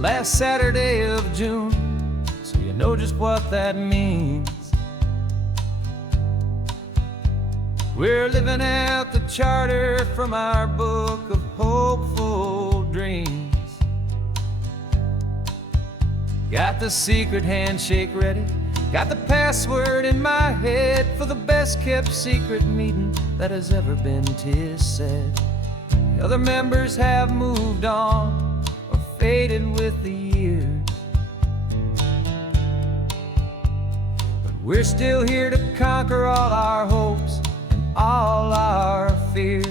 last Saturday of June, so you know just what that means. We're living out the charter from our book of hopeful dreams. Got the secret handshake ready, got the password in my head for the best kept secret meeting that has ever been, 'tis said. The other members have moved on or faded with the years, but we're still here to conquer all our hopes and all our fears.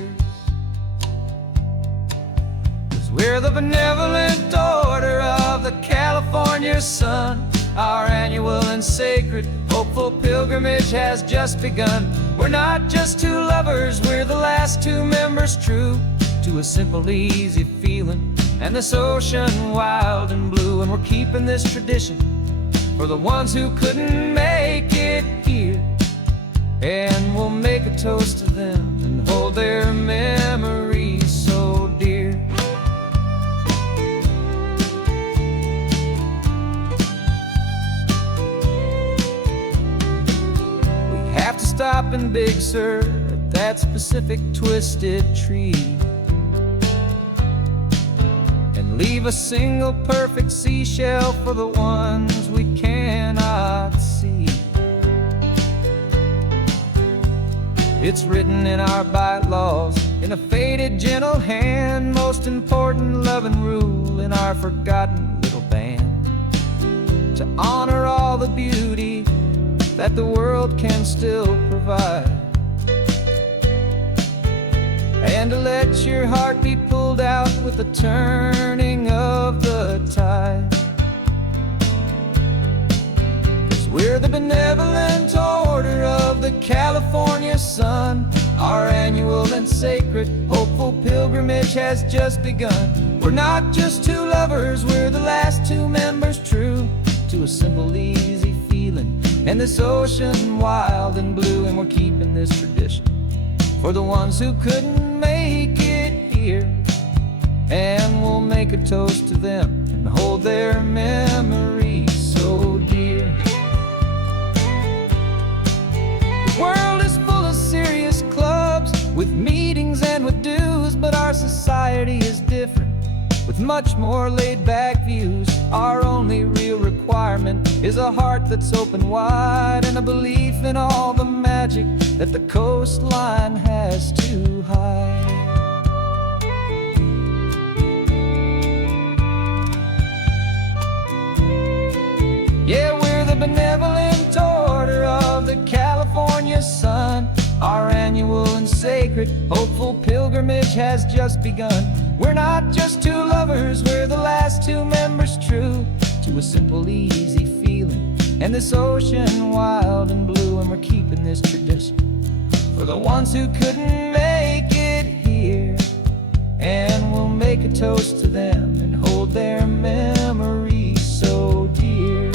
'Cause we're the benevolent order of the California sun. Our annual and sacred hopeful pilgrimage has just begun. We're not just two lovers, we're the last two members true to a simple, easy feeling and this ocean wild and blue. And we're keeping this tradition for the ones who couldn't make it here, and we'll make a toast to them and hold their memories so dear. We have to stop in Big Sur at that specific twisted tree and leave a single perfect seashell for the ones we cannot see. It's written in our bylaws in a faded gentle hand, most important loving rule in our forgotten little band, to honor all the beauty that the world can still provide, and to let your heart be pulled out with the turning of the tide. 'Cause we're the benevolent order of the California sun. Our annual and sacred hopeful pilgrimage has just begun. We're not just two lovers, we're the last two members true to a simple, easy feeling and this ocean wild and blue. And we're keeping this tradition for the ones who couldn't make it here, and we'll make a toast to them and hold their memories so dear. The world is full of serious clubs with meetings and with dues, but our society is different with much more laid-back views. Our only real requirement is a heart that's open wide and a belief in all the magic that the coastline has to hide. Yeah, we're the benevolent order of the California sun. Our annual and sacred hopeful pilgrimage has just begun. We're not just two lovers, we're the last two members true to a simple, easy feeling and this ocean wild and blue. And we're keeping this tradition for the ones who couldn't make it here, and we'll make a toast to them and hold their memories so dear.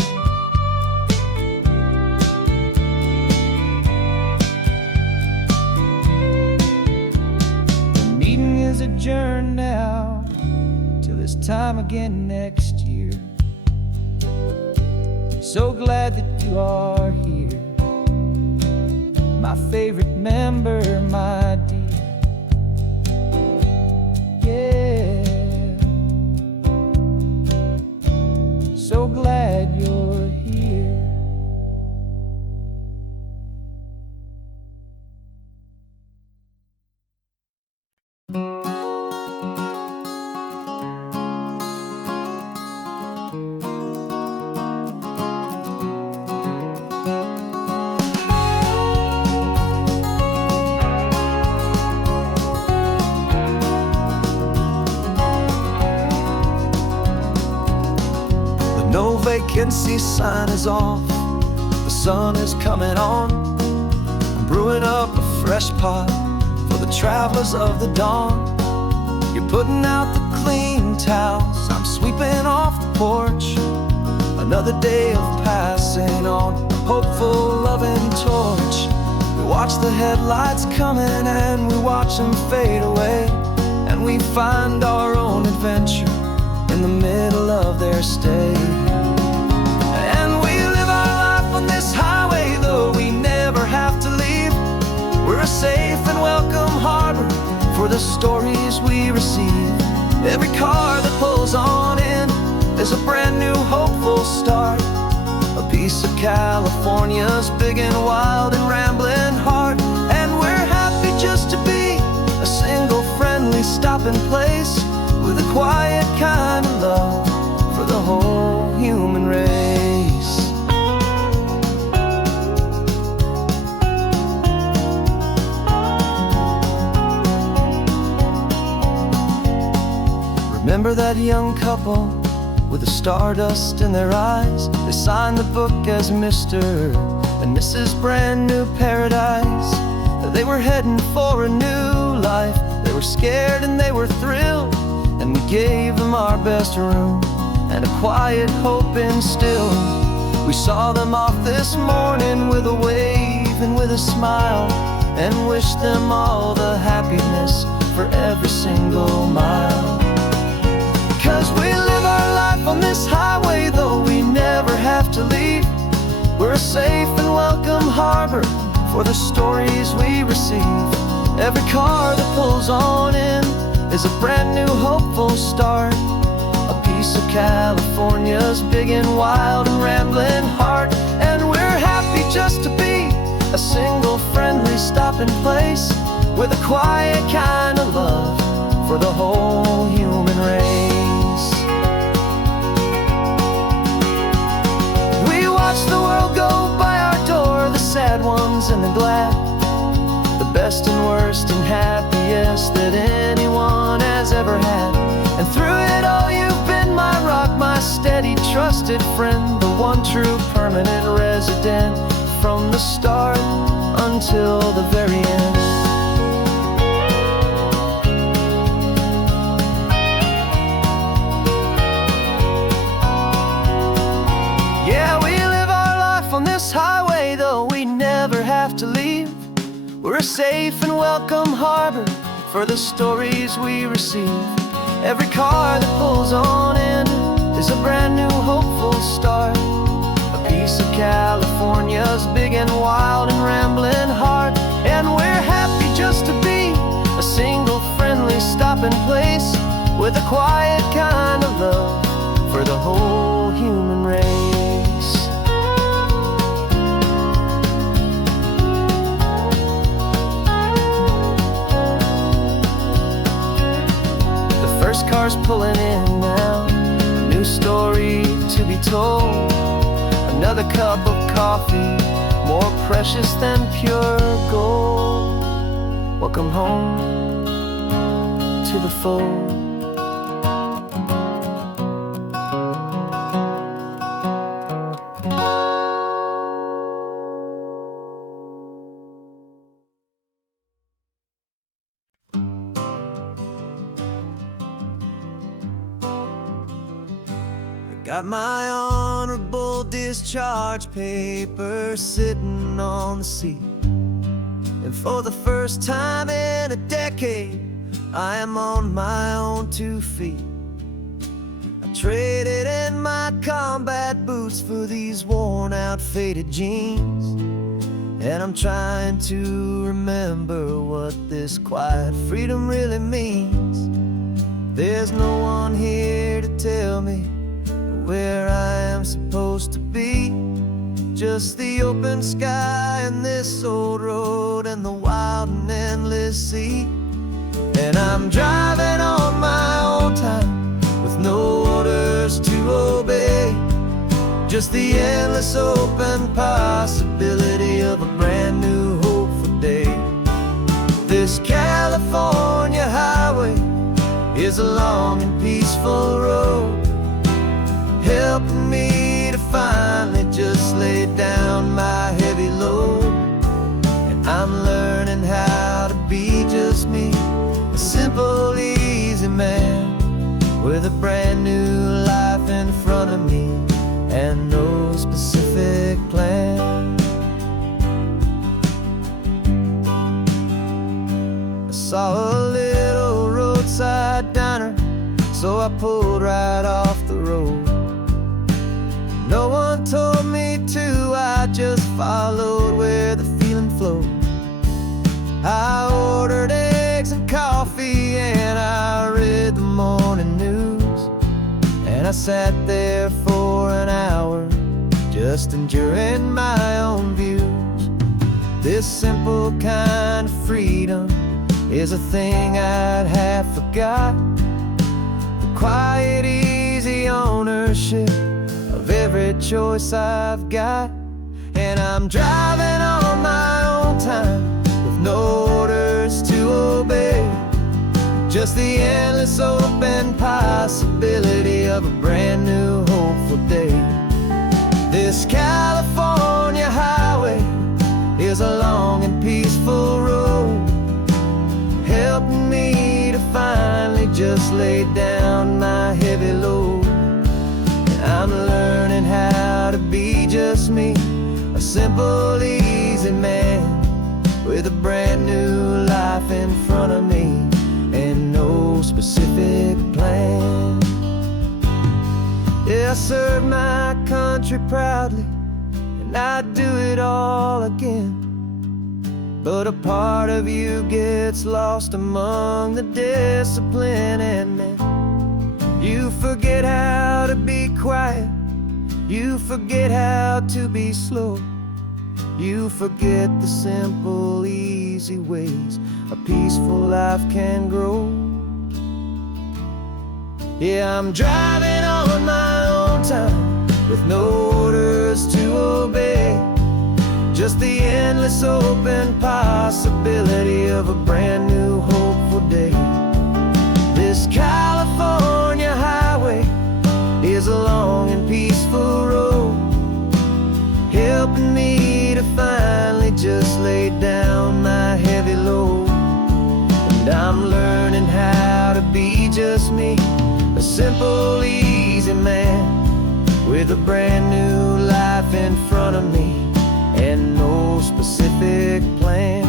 The meeting is adjourned now till this time again next year. So glad that you are here, my favorite member, my dear. Yeah, so glad you're here. No vacancy sign is off, the sun is coming on. I'm brewing up a fresh pot for the travelers of the dawn. You're putting out the clean towels, I'm sweeping off the porch. Another day of passing on a hopeful, loving torch. We watch the headlights coming and we watch them fade away, and we find our own adventure in the middle of their stay. And we live our life on this highway, though we never have to leave. We're a safe and welcome harbor for the stories we receive. Every car that pulls on in is a brand new hopeful start, a piece of California's big and wild and rambling heart. And we're happy just to be a single friendly stopping place, with a quiet kind of love for the whole human race. Remember that young couple with the stardust in their eyes? They signed the book as Mr. and Mrs. Brand New Paradise. They were heading for a new life. They were scared and they were thrilled, and we gave them our best room and a quiet hope instilled. We saw them off this morning with a wave and with a smile, and wished them all the happiness for every single mile. 'Cause we live our life on this highway, though we never have to leave. We're a safe and welcome harbor for the stories we receive. Every car that pulls on in is a brand new hopeful start, a piece of California's big and wild and rambling heart. And we're happy just to be a single friendly stopping place, with a quiet kind of love for the whole human race. We watch the world go by our door, the sad ones and the glad, the best and worst and happiest that anyone has ever had. And through it all you've been my rock, my steady trusted friend, the one true permanent resident, from the start until the very end. Yeah, we live our life on this highway, though we never have to leave. We're a safe and welcome harbor for the stories we receive. Every car that pulls on in is a brand new hopeful start, a piece of California's big and wild and rambling heart. And we're happy just to be a single friendly stopping place, with a quiet kind of love for the whole human race. First car's pulling in now, a new story to be told. Another cup of coffee, more precious than pure gold. Welcome home to the fold. Got my honorable discharge paper sitting on the seat, and for the first time in a decade, I am on my own 2 feet. I traded in my combat boots for these worn out faded jeans, and I'm trying to remember what this quiet freedom really means. There's no one here to tell me where I am supposed to be, just the open sky and this old road and the wild and endless sea. And I'm driving on my own time, with no orders to obey, just the endless open possibility of a brand new hopeful day. This California highway is a long and peaceful road, helping me to finally just lay down my heavy load. And I'm learning how to be just me, a simple, easy man, with a brand new life in front of me and no specific plan. I saw a little roadside diner, so I pulled right off the road. No one told me to, I just followed where the feeling flowed. I ordered eggs and coffee and I read the morning news, and I sat there for an hour just enduring my own views. This simple kind of freedom is a thing I'd have forgot. The quiet, easy ownership of every choice I've got. And I'm driving on my own time with no orders to obey, just the endless open possibility of a brand new hopeful day. This California highway is a long and peaceful road, helping me to finally just lay down my heavy load. And I'm learning how to be just me, a simple, easy man with a brand new life in front of me and no specific plan. Yeah, I serve my country proudly and I'd do it all again, but a part of you gets lost among the discipline and men. You forget how to be quiet, you forget how to be slow, you forget the simple, easy ways a peaceful life can grow. Yeah, I'm driving on my own time with no orders to obey, just the endless open possibility of a brand new hopeful day. This California highway is a long and peaceful road, helping me to finally just lay down my heavy load. And I'm learning how to be just me, a simple, easy man with a brand new life in front of me and no specific plan.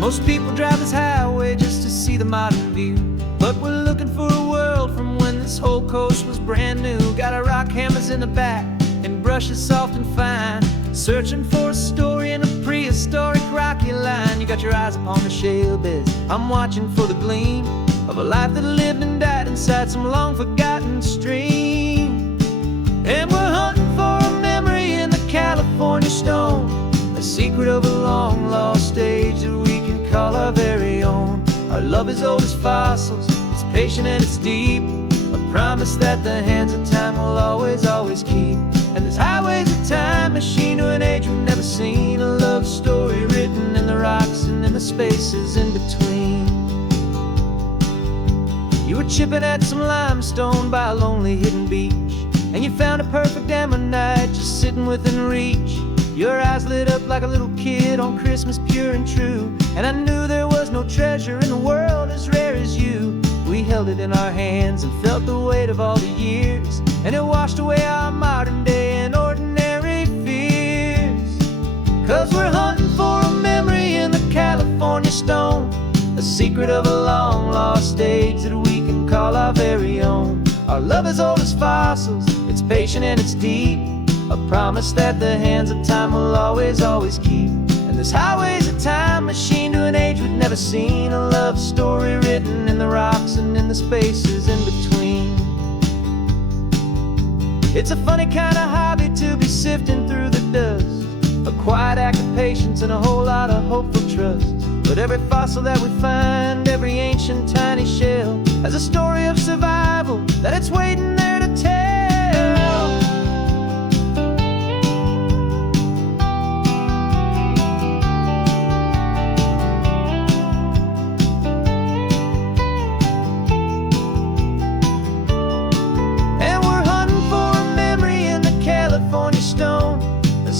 Most people drive this highway just to see the modern view, but we're looking for a world from when this whole coast was brand new. Got our rock hammers in the back and brushes soft and fine, searching for a story in a prehistoric rocky line. You got your eyes upon the shale beds, I'm watching for the gleam of a life that lived and died inside some long forgotten stream. And we're hunting for a memory in the California stone, a secret of a long lost age that we can call our very own. Our love is old as fossils, it's patient and it's deep, a promise that the hands of time will always, always keep. And this highway's a time machine to an age we've never seen, a love story written in the rocks and in the spaces in between. You were chipping at some limestone by a lonely hidden beach, and you found a perfect ammonite just sitting within reach. Your eyes lit up like a little kid on Christmas, pure and true, and I knew there was no treasure in the world as rare as you. We held it in our hands and felt the weight of all the years, and it washed away our modern day and ordinary fears. 'Cause we're hunting for a memory in the California stone, a secret of a long lost age that we can call our very own. Our love is old as fossils, it's patient and it's deep, a promise that the hands of time will always, always keep. And this highway's a time machine to an age we've never seen, a love story written in the rocks and in the spaces in between. It's a funny kind of hobby to be sifting through the dust, a quiet act of patience and a whole lot of hopeful trust. But every fossil that we find, every ancient tiny shell, has a story of survival that it's waiting there to tell.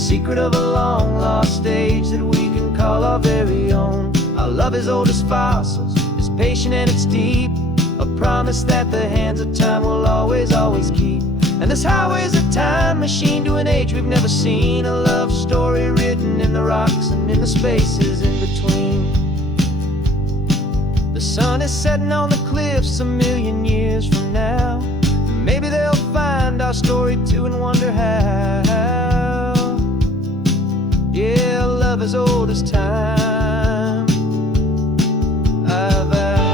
secret of a long-lost age that we can call our very own. Our love is old as fossils, it's patient and it's deep, a promise that the hands of time will always, always keep. And this highway's a time machine to an age we've never seen, a love story written in the rocks and in the spaces in between. The sun is setting on the cliffs a million years from now. Maybe they'll find our story too and wonder how. Yeah, love as old as time, I vow.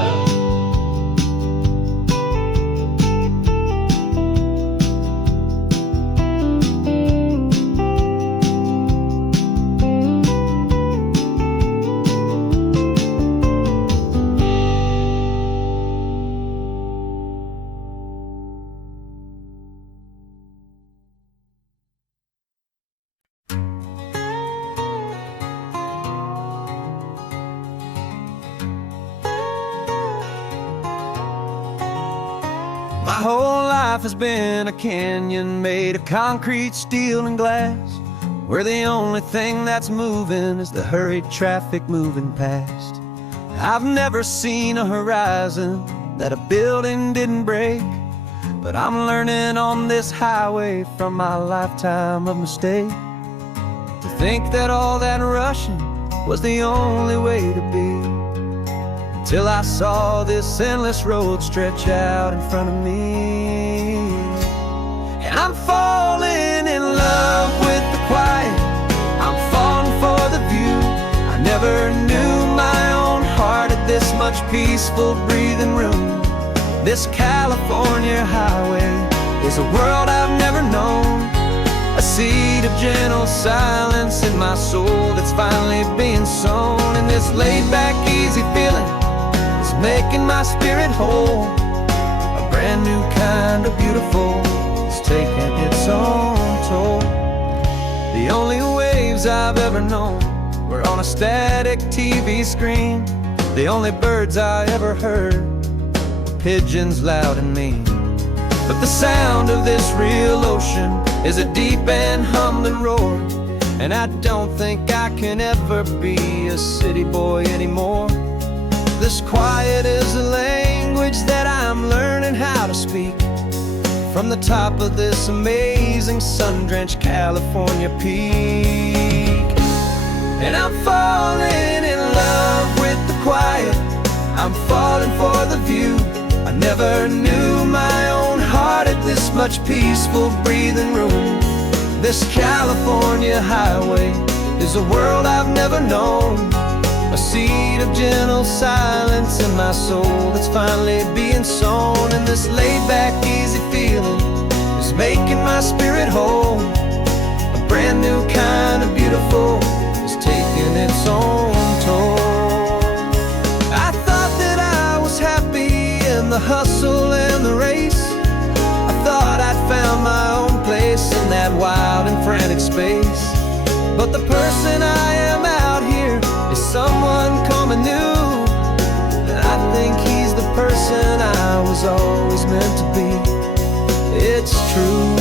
My whole life has been a canyon made of concrete, steel, and glass, where the only thing that's moving is the hurried traffic moving past. I've never seen a horizon that a building didn't break, but I'm learning on this highway from my lifetime of mistakes to think that all that rushing was the only way to be. Till I saw this endless road stretch out in front of me. And I'm falling in love with the quiet, I'm falling for the view. I never knew my own heart had this much peaceful breathing room. This California highway is a world I've never known, a seed of gentle silence in my soul that's finally being sown. And this laid-back, easy feeling making my spirit whole, a brand new kind of beautiful is taking its own toll. The only waves I've ever known were on a static TV screen. The only birds I ever heard were pigeons loud and mean. But the sound of this real ocean is a deep and humbling roar, and I don't think I can ever be a city boy anymore. This quiet is a language that I'm learning how to speak from the top of this amazing sun-drenched California peak. And I'm falling in love with the quiet, I'm falling for the view. I never knew my own heart had this much peaceful breathing room. This California highway is a world I've never known, a seed of gentle silence in my soul that's finally being sown. And this laid-back, easy feeling is making my spirit whole, a brand new kind of beautiful is taking its own toll. I thought that I was happy in the hustle and the race, I thought I'd found my own place in that wild and frantic space. But the person I am out here is someone coming new, and I think he's the person I was always meant to be. It's true,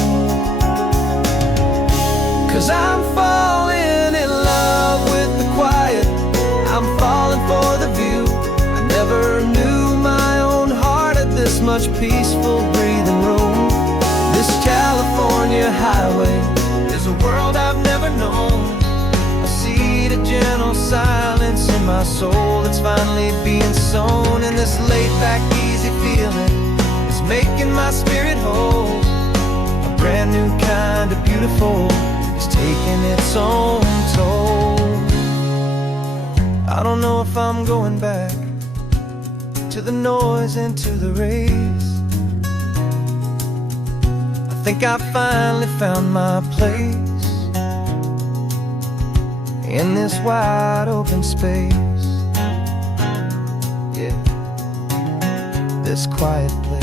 'cause I'm falling in love with the quiet, I'm falling for the view. I never knew my own heart had this much peaceful breathing room. This California highway is a world I've never known, a seed of gentle silence in my soul that's finally being sown. And this laid-back, easy feeling is making my spirit whole, a brand new kind of beautiful is taking its own toll. I don't know if I'm going back to the noise and to the race. I think I finally found my place in this wide open space, yeah, this quiet place.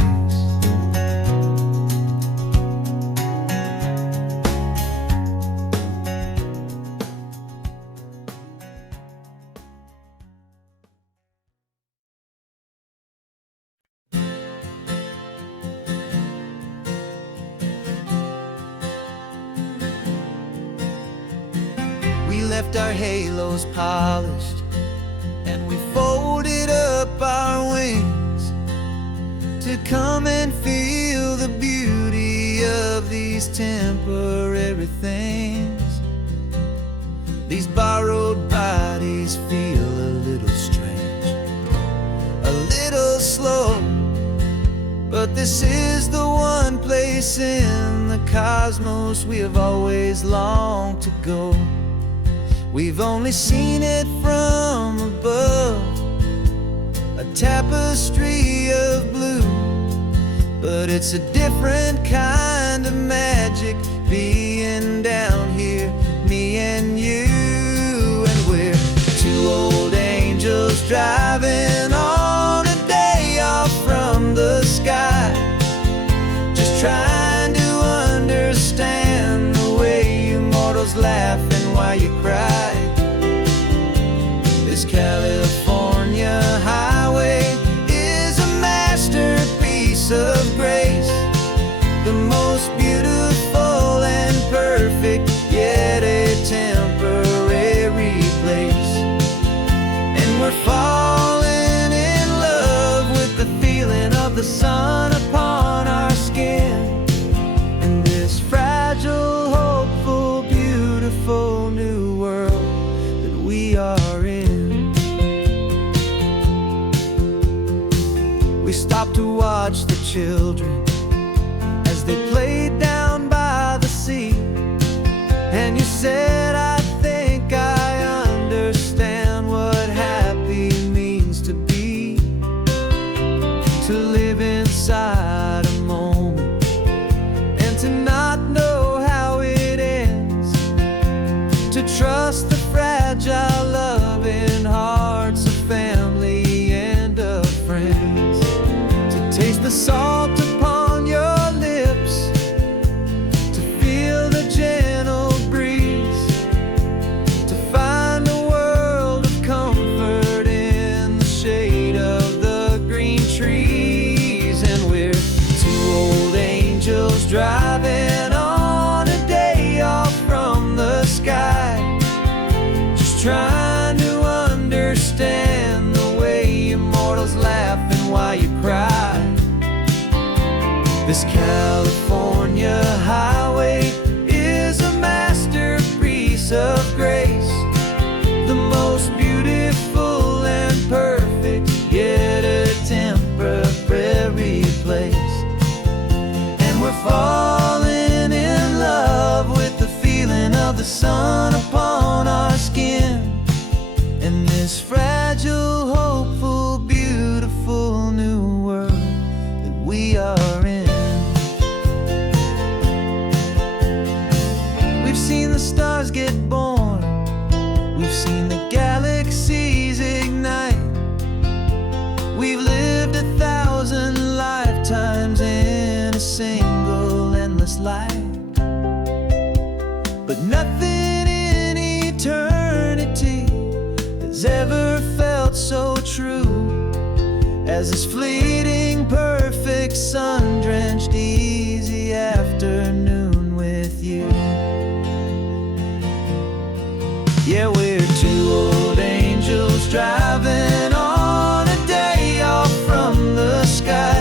left our halos polished, and we folded up our wings to come and feel the beauty of these temporary things. These borrowed bodies feel a little strange, a little slow, but this is the one place in the cosmos we have always longed to go. We've only seen it from above, a tapestry of blue, but it's a different kind of magic being down here, me and you. And we're two old angels driving on a day off from the sky, just trying to understand the way you mortals laugh and why you cry. This California highway is a masterpiece of grace, the most beautiful and perfect, yet a temporary place. And we're falling in love with the feeling of the sun upon our skin, in this fragile, hopeful, beautiful new world that we are in. We stopped to watch the children as they played down by the sea, and you said, I think I understand what happy means to be, to live inside a moment and to not know how it ends, to trust the fragile loving hearts of family and of friends, to taste the salt upon your lips, to feel the gentle breeze, to find a world of comfort in the shade of the green trees. And we're two old angels driving on a day off from the sky, just trying to understand the way you mortals laugh and why you cry. This California highway is a masterpiece of grace, the most beautiful and perfect, yet a temporary place. And we're falling in love with the feeling of the sun upon our skin, in this fragile, hopeful, beautiful new world that we are in. We've seen the stars get born, we've seen the galaxies ignite, we've lived 1,000 lifetimes in a single endless life, but nothing in eternity has ever felt so true as this fleeting, perfect, sun-drenched, easy afternoon with you. Yeah, we're two old angels driving on a day off from the sky,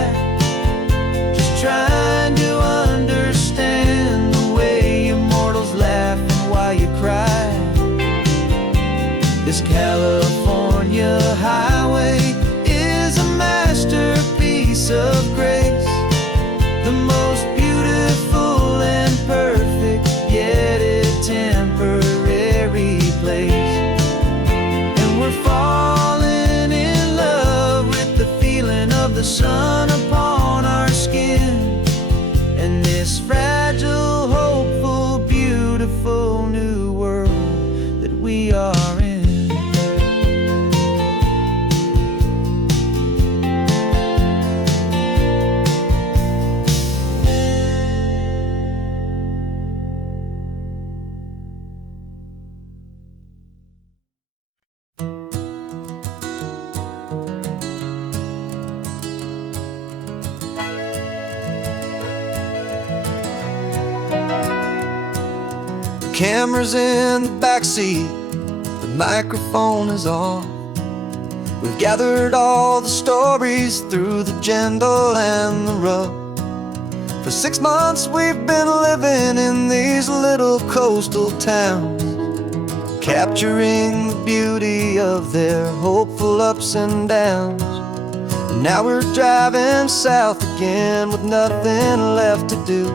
just trying to understand the way you mortals laugh and why you cry. This California highway is a masterpiece of grace, the most beautiful and perfect, yet a temporary place. And we're falling in love with the feeling of the sun upon our skin, and this fragile, hopeful, beautiful new world that we are in. Cameras in the backseat, microphone is on. We've gathered all the stories through the gentle and the rough. For 6 months we've been living in these little coastal towns, capturing the beauty of their hopeful ups and downs. And now we're driving south again with nothing left to do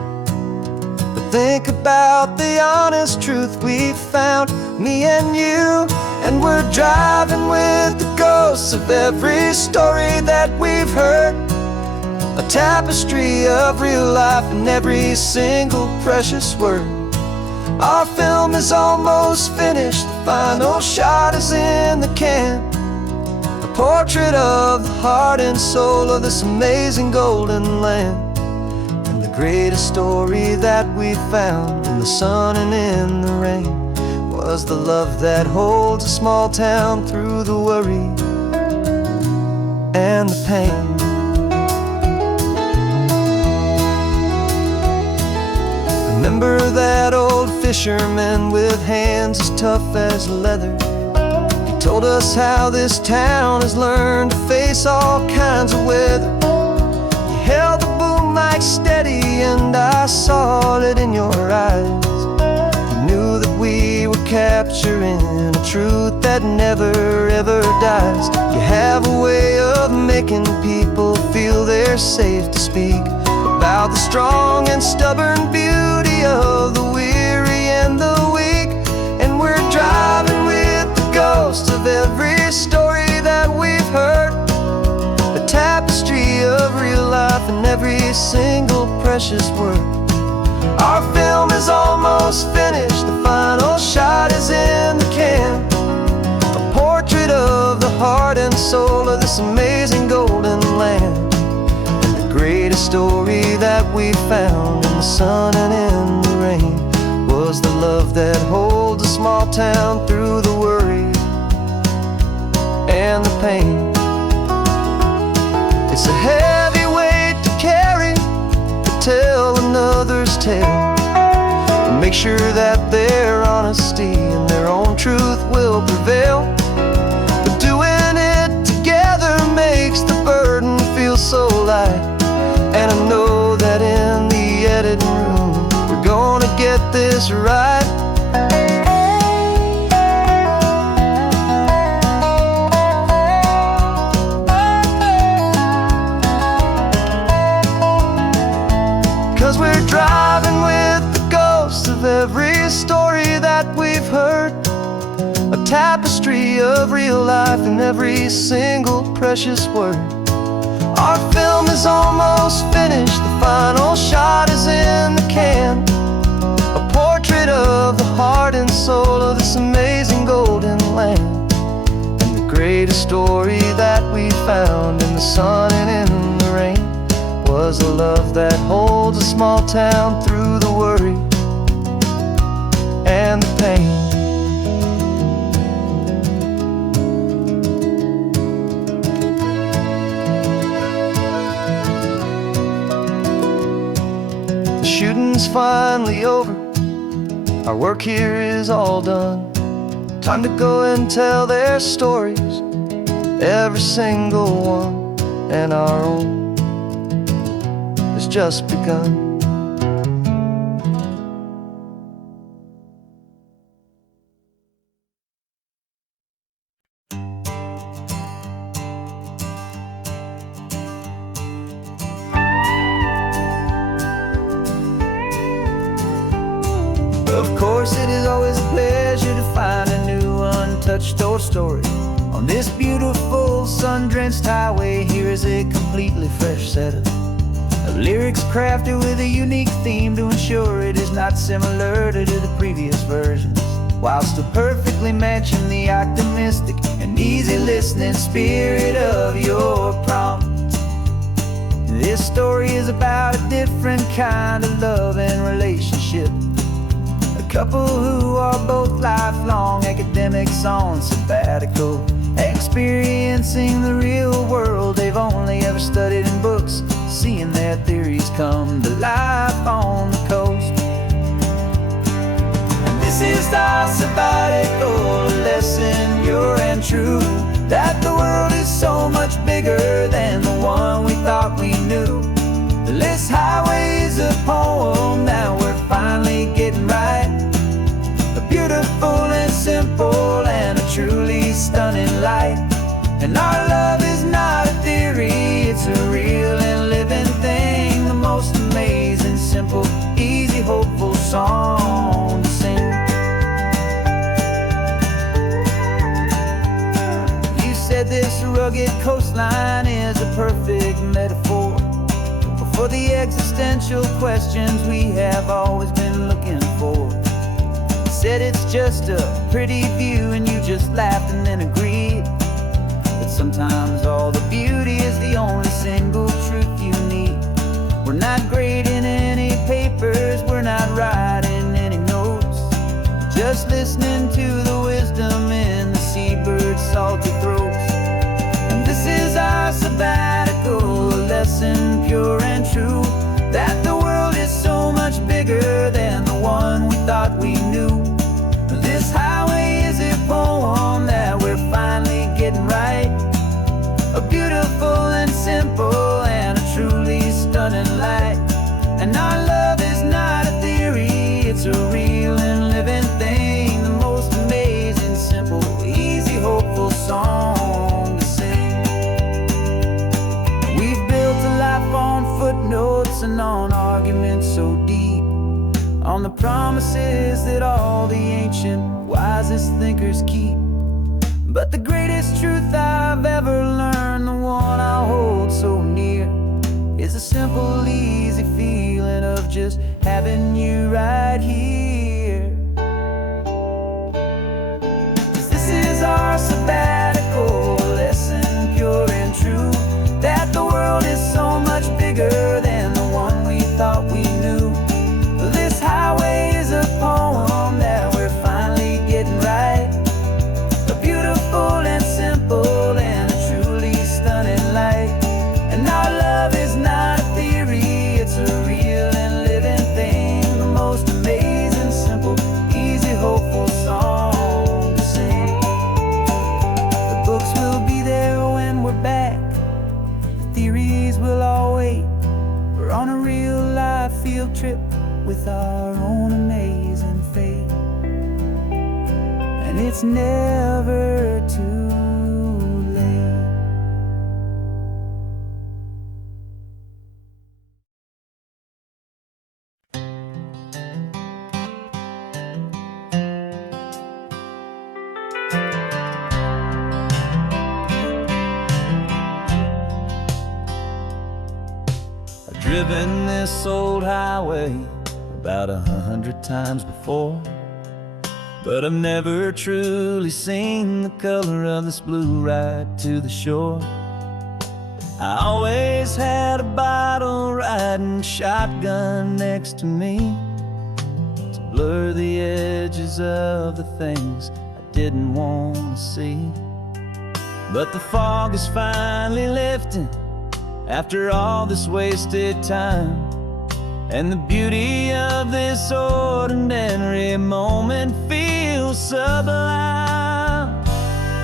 but think about the honest truth we've found, me and you. And we're driving with the ghosts of every story that we've heard, a tapestry of real life in every single precious word. Our film is almost finished, the final shot is in the can, a portrait of the heart and soul of this amazing golden land. And the greatest story that we found in the sun and in the rain was the love that holds a small town through the worry and the pain. Remember that old fisherman with hands as tough as leather? He told us how this town has learned to face all kinds of weather. You held the boom mic steady and I saw it in your eyes. Knew that we were capturing a truth that never ever dies. You have a way of making people feel they're safe to speak about the strong and stubborn beauty of the weary and the weak. And we're driving with the ghosts of every story that we've heard, a tapestry of real life in every single precious word. Our film is almost finished, the final shot is in the can, a portrait of the heart and soul of this amazing golden land. And the greatest story that we found in the sun and in the rain was the love that holds a small town through the worry and the pain. It's a heavy weight to carry, to tell another's tale, and make sure that their honesty and their own truth will prevail. But doing it together makes the burden feel so light, and I know that in the editing room we're gonna get this right. 'Cause we're driving with the ghosts of every story that we've heard, a tapestry of real life in every single precious word. Our film is almost finished, the final shot is in the can, a portrait of the heart and soul of this amazing golden land. And the greatest story that we found in the sun and in the rain was the love that holds a small town through the worry and the pain. The shooting's finally over, our work here is all done. Time to go and tell their stories, every single one, and our own has just begun. Of course, it is always a pleasure to find a new untouched old story. On this beautiful sun-drenched highway, here is a completely fresh setup of lyrics crafted with a unique theme to ensure it is not similar to the previous versions, while still perfectly matching the optimistic and easy listening spirit of your prompt. This story is about a different kind of love and relationship, a couple who are both lifelong academics on sabbatical, experiencing the real world they've only ever studied in books, seeing their theories come to life on the coast. And this This is our sabbatical lesson, pure and true, that the world is so much bigger than the one we thought we knew. This highway is a poem that we're finally getting right. A beautiful and simple and a truly stunning light. And our love is not a theory, it's a real and living thing. The most amazing, simple, easy, hopeful song to sing. You said this rugged coastline is a perfect metaphor for the existential questions we have always been looking for. You said it's just a pretty view and you just laughed and then agreed that sometimes all the beauty is the only single truth you need. We're not grading any papers, we're not writing any notes, just listening to the wisdom in the seabird's salty throats. And this is our sabbatical, a lesson pure and true, that the world is so much bigger than the one we thought we knew. This highway is a poem that we're finally getting right. A beautiful and simple and a truly stunning light. And our love is not a theory, it's a real and living thing. The most amazing, simple, easy, hopeful song to sing. We've built a life on footnotes and on arguments so deep, on the promises that all the ancient, wisest thinkers keep. But the greatest truth I've ever learned, the one I hold so near, is a simple, easy feeling of just having you right here. 'Cause this is our sabbatical lesson, pure and true, that the world is so much bigger than the one we thought we knew. This highway is a poem that we're finally getting right. A beautiful and simple and a truly stunning light. And our love is not a theory, it's a real and living thing. The most amazing, simple, easy, hopeful song to sing. The books will be there when we're back, the theories will all wait. We're on a real life field trip with our own amazing fate. And it's never too late. I've driven this old highway about 100 times before, but I've never truly seen the color of this blue right to the shore. I always had a bottle riding shotgun next to me to blur the edges of the things I didn't want to see. But the fog is finally lifting after all this wasted time, and the beauty of this ordinary moment feels sublime.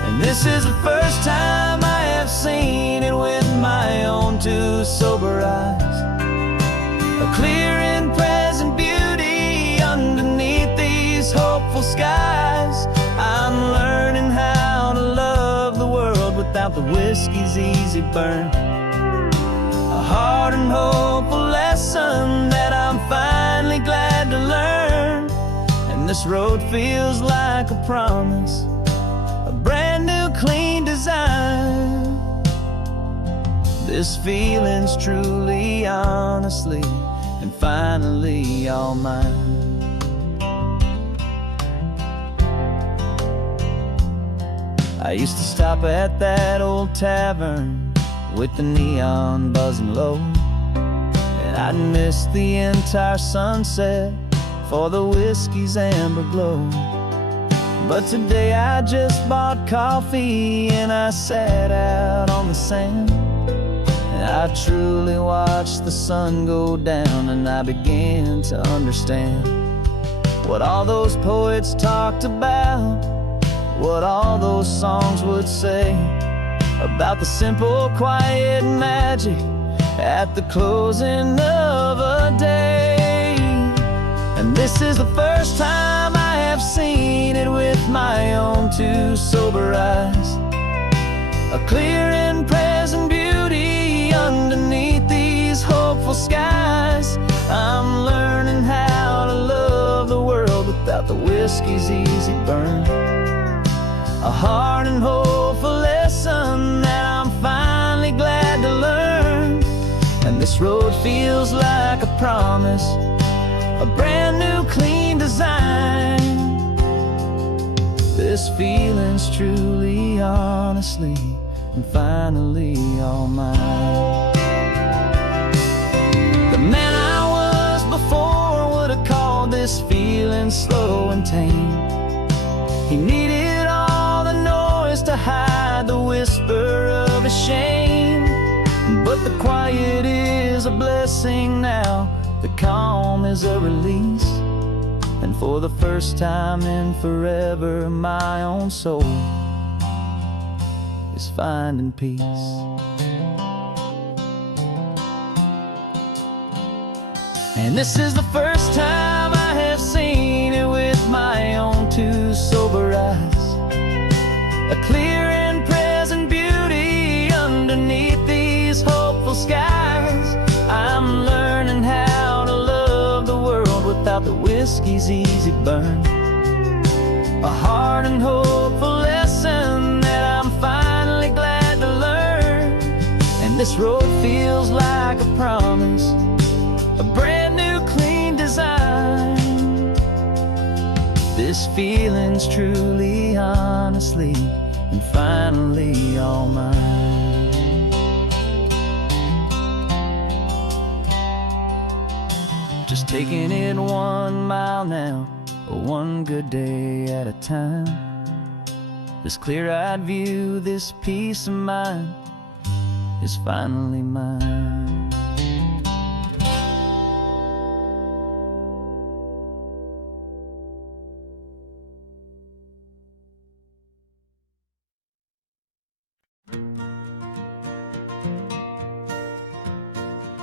And this is the first time I have seen it with my own two sober eyes. A clear and present beauty underneath these hopeful skies. I'm learning how to love the world without the whiskey's easy burn. A hard and hopeful lesson that I'm finally glad to learn. And this road feels like a promise, a brand new clean design. This feeling's truly, honestly, and finally all mine. I used to stop at that old tavern with the neon buzzing low, and I'd miss the entire sunset for the whiskey's amber glow. But today I just bought coffee and I sat out on the sand, and I truly watched the sun go down, and I began to understand what all those poets talked about, what all those songs would say about the simple, quiet magic at the closing of a day. And this is the first time I have seen it with my own two sober eyes, a clear and present beauty underneath these hopeful skies. I'm learning how to love the world without the whiskey's easy burn, a hard and hopeful lesson that I'm finally glad to learn. And this road feels like a promise, a brand new clean design. This feeling's truly, honestly, and finally all mine. The man I was before would have called this feeling slow and tame. He needed all the noise to hide the whisper of his shame. But the quiet is a blessing now, the calm is a release. And for the first time in forever, my own soul is finding peace. And this is the first time I have seen it with my own two sober eyes, a clear and present beauty underneath these hopeful skies. I'm learning how to love the world without the whiskey's easy burn, a hard and hopeful lesson that I'm finally glad to learn. And this road feels like a promise, a brand new clean design. This feeling's truly, honestly, and finally all mine. Just taking it 1 mile now, one good day at a time. This clear-eyed view, this peace of mind is finally mine.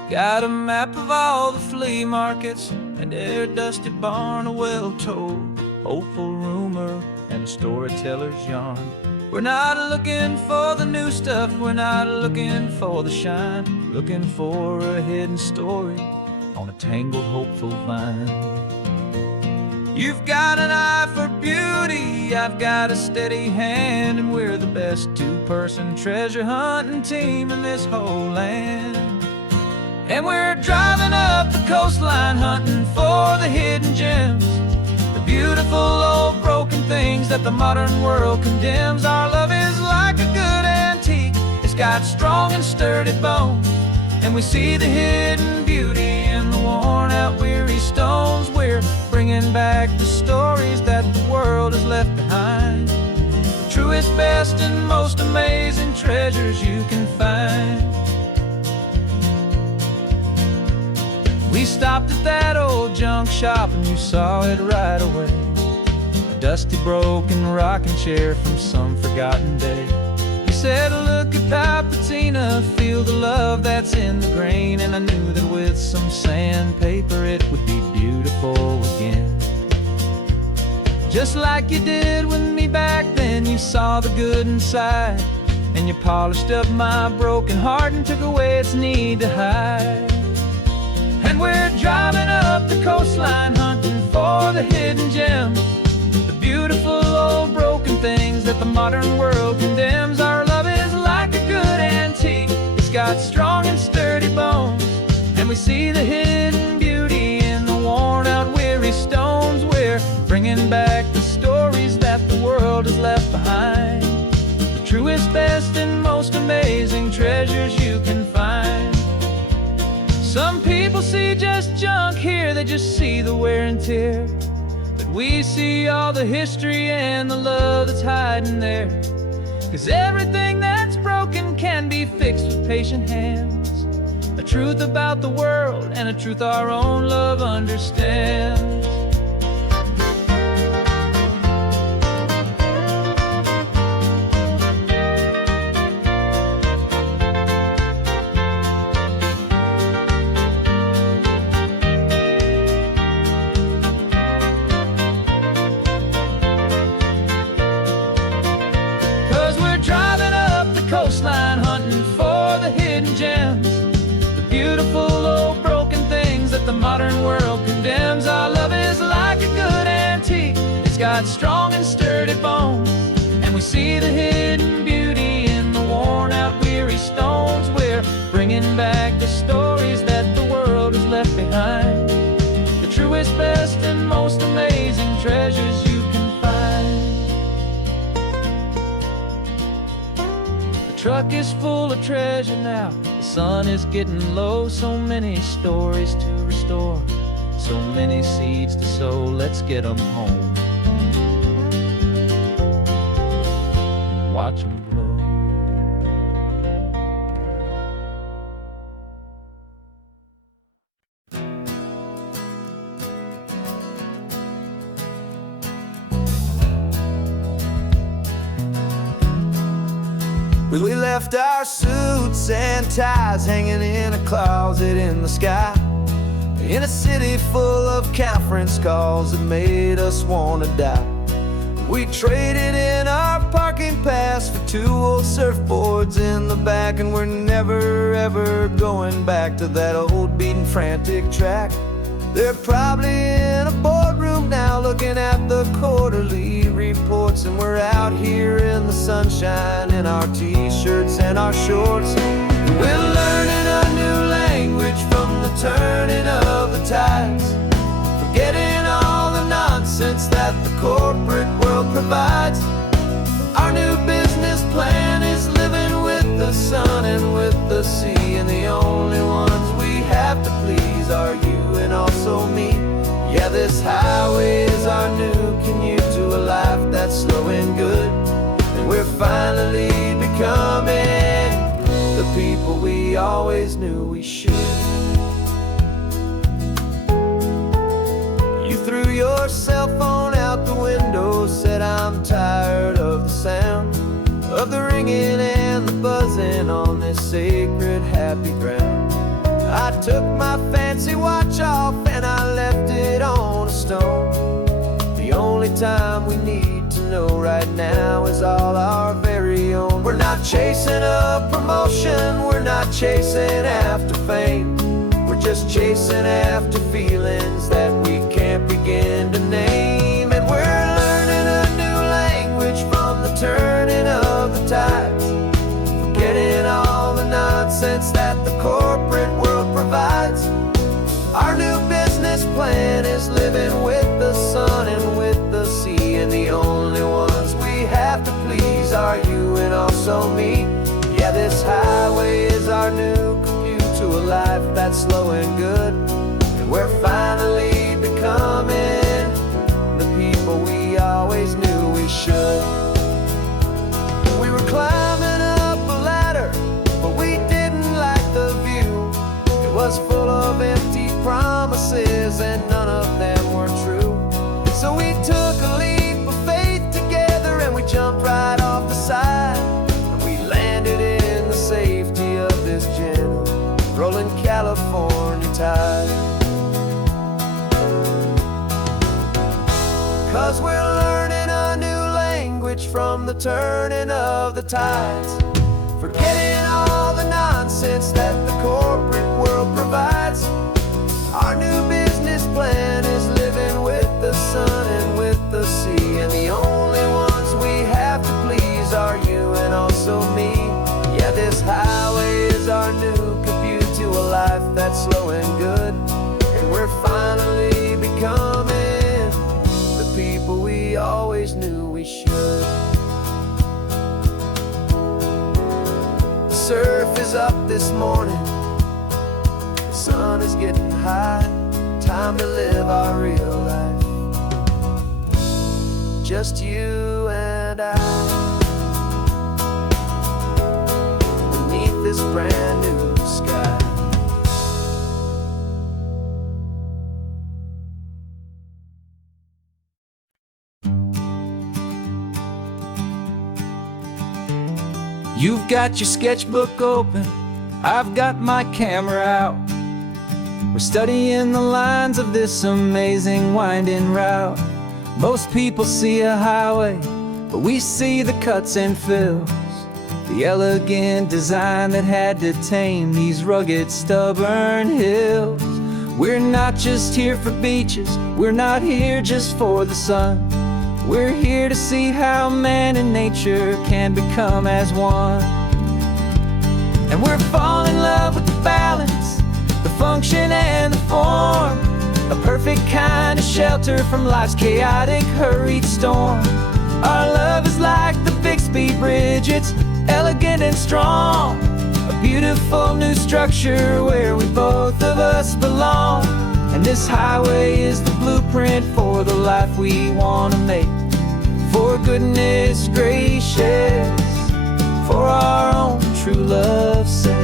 Got a map of all the flea markets and every dusty barn, a well-told, hopeful rumor, and a storyteller's yarn. We're not looking for the new stuff, we're not looking for the shine, looking for a hidden story on a tangled, hopeful vine. You've got an eye for beauty, I've got a steady hand, and we're the best two-person treasure hunting team in this whole land. And we're driving up the coastline hunting for the hidden gems, the beautiful old broken things that the modern world condemns. Our love is like a good antique, it's got strong and sturdy bones, and we see the hidden beauty in the worn out weary stones. We're bringing back the stories that the world has left behind, the truest, best, and most amazing treasures you can find. We stopped at that old junk shop and you saw it right away, a dusty, broken rocking chair from some forgotten day. You said, look at that patina, feel the love that's in the grain. And I knew that with some sandpaper it would be beautiful again. Just like you did with me back then, you saw the good inside, and you polished up my broken heart and took away its need to hide. And we're driving up the coastline hunting for the hidden gems, the beautiful old broken things that the modern world condemns. Our love is like a good antique, it's got strong and sturdy bones, and we see the hidden beauty in the worn out weary stones. We're bringing back the stories that the world has left behind, the truest, best, and most amazing treasures you can find. Some people see just junk here, they just see the wear and tear, but we see all the history and the love that's hiding there. 'Cause everything that's broken can be fixed with patient hands, a truth about the world and a truth our own love understands. modern world condemns. Our love is like a good antique. It's got strong and sturdy bones, and we see the hidden beauty in the worn out weary stones. We're bringing back the stories that the world has left behind, the truest, best, and most amazing treasures you can find. The truck is full of treasure now. The sun is getting low. So many stories to restore, so many seeds to sow. Let's get them home, watch them blow. We left our suits and ties hanging in a closet in the sky, in a city full of conference calls that made us wanna die. We traded in our parking pass for 2 old surfboards in the back, and we're never ever going back to that old beaten frantic track. They're probably in a boardroom now looking at the quarterly reports, and we're out here in the sunshine in our t-shirts and our shorts. We're learning a new language from the turning of the tides, forgetting all the nonsense that the corporate world provides. Our new business plan is living with the sun and with the sea, and the only ones we have to please are you and also me. Yeah, this highway is our new commute to a life that's slow and good, and we're finally becoming the people we always knew we should. You threw your cell phone out the window, said I'm tired of the sound of the ringing and the buzzing on this sacred happy ground. I took my fancy watch off and I left it on a stone. The only time we need to know right now is all our very own. We're not chasing a promotion, we're not chasing after fame. We're just chasing after feelings that we can't begin to name. And we're learning a new language from the turning of the tides, forgetting all the nonsense that the corporate world provides. Our new business plan is living with the sun and with the sea, and the only ones we have to please are you and also me. Yeah, this highway is our new commute to a life that's slow and good, and we're finally becoming the people we always knew we should. We were climbing up a ladder, but we didn't like the view. It was full of empty promises and none of them were true. So we took a leap of faith together and we jumped right off the side, and we landed in the safety of this gentle rolling California tide. 'Cause we're learning a new language from the turning of the tides, forgetting all the nonsense that the corporate world provides. Our new business plan is living with the sun and with the sea, and the only ones we have to please are you and also me. Yeah, this highway is our new commute to a life that's slow and good, and we're finally becoming the people we always knew we should. The surf is up this morning, the sun is getting high, time to live our real life, just you and I, beneath this brand new sky. You've got your sketchbook open, I've got my camera out. We're studying the lines of this amazing winding route. Most people see a highway, but we see the cuts and fills, the elegant design that had to tame these rugged, stubborn hills. We're not just here for beaches, we're not here just for the sun. We're here to see how man and nature can become as one. And we're falling in love with the balance, the function and the form, a perfect kind of shelter from life's chaotic, hurried storm. Our love is like the Bixby Bridge, it's elegant and strong, a beautiful new structure where we both of us belong. And this highway is the blueprint for the life we want to make. For goodness gracious, for our own true love's sake.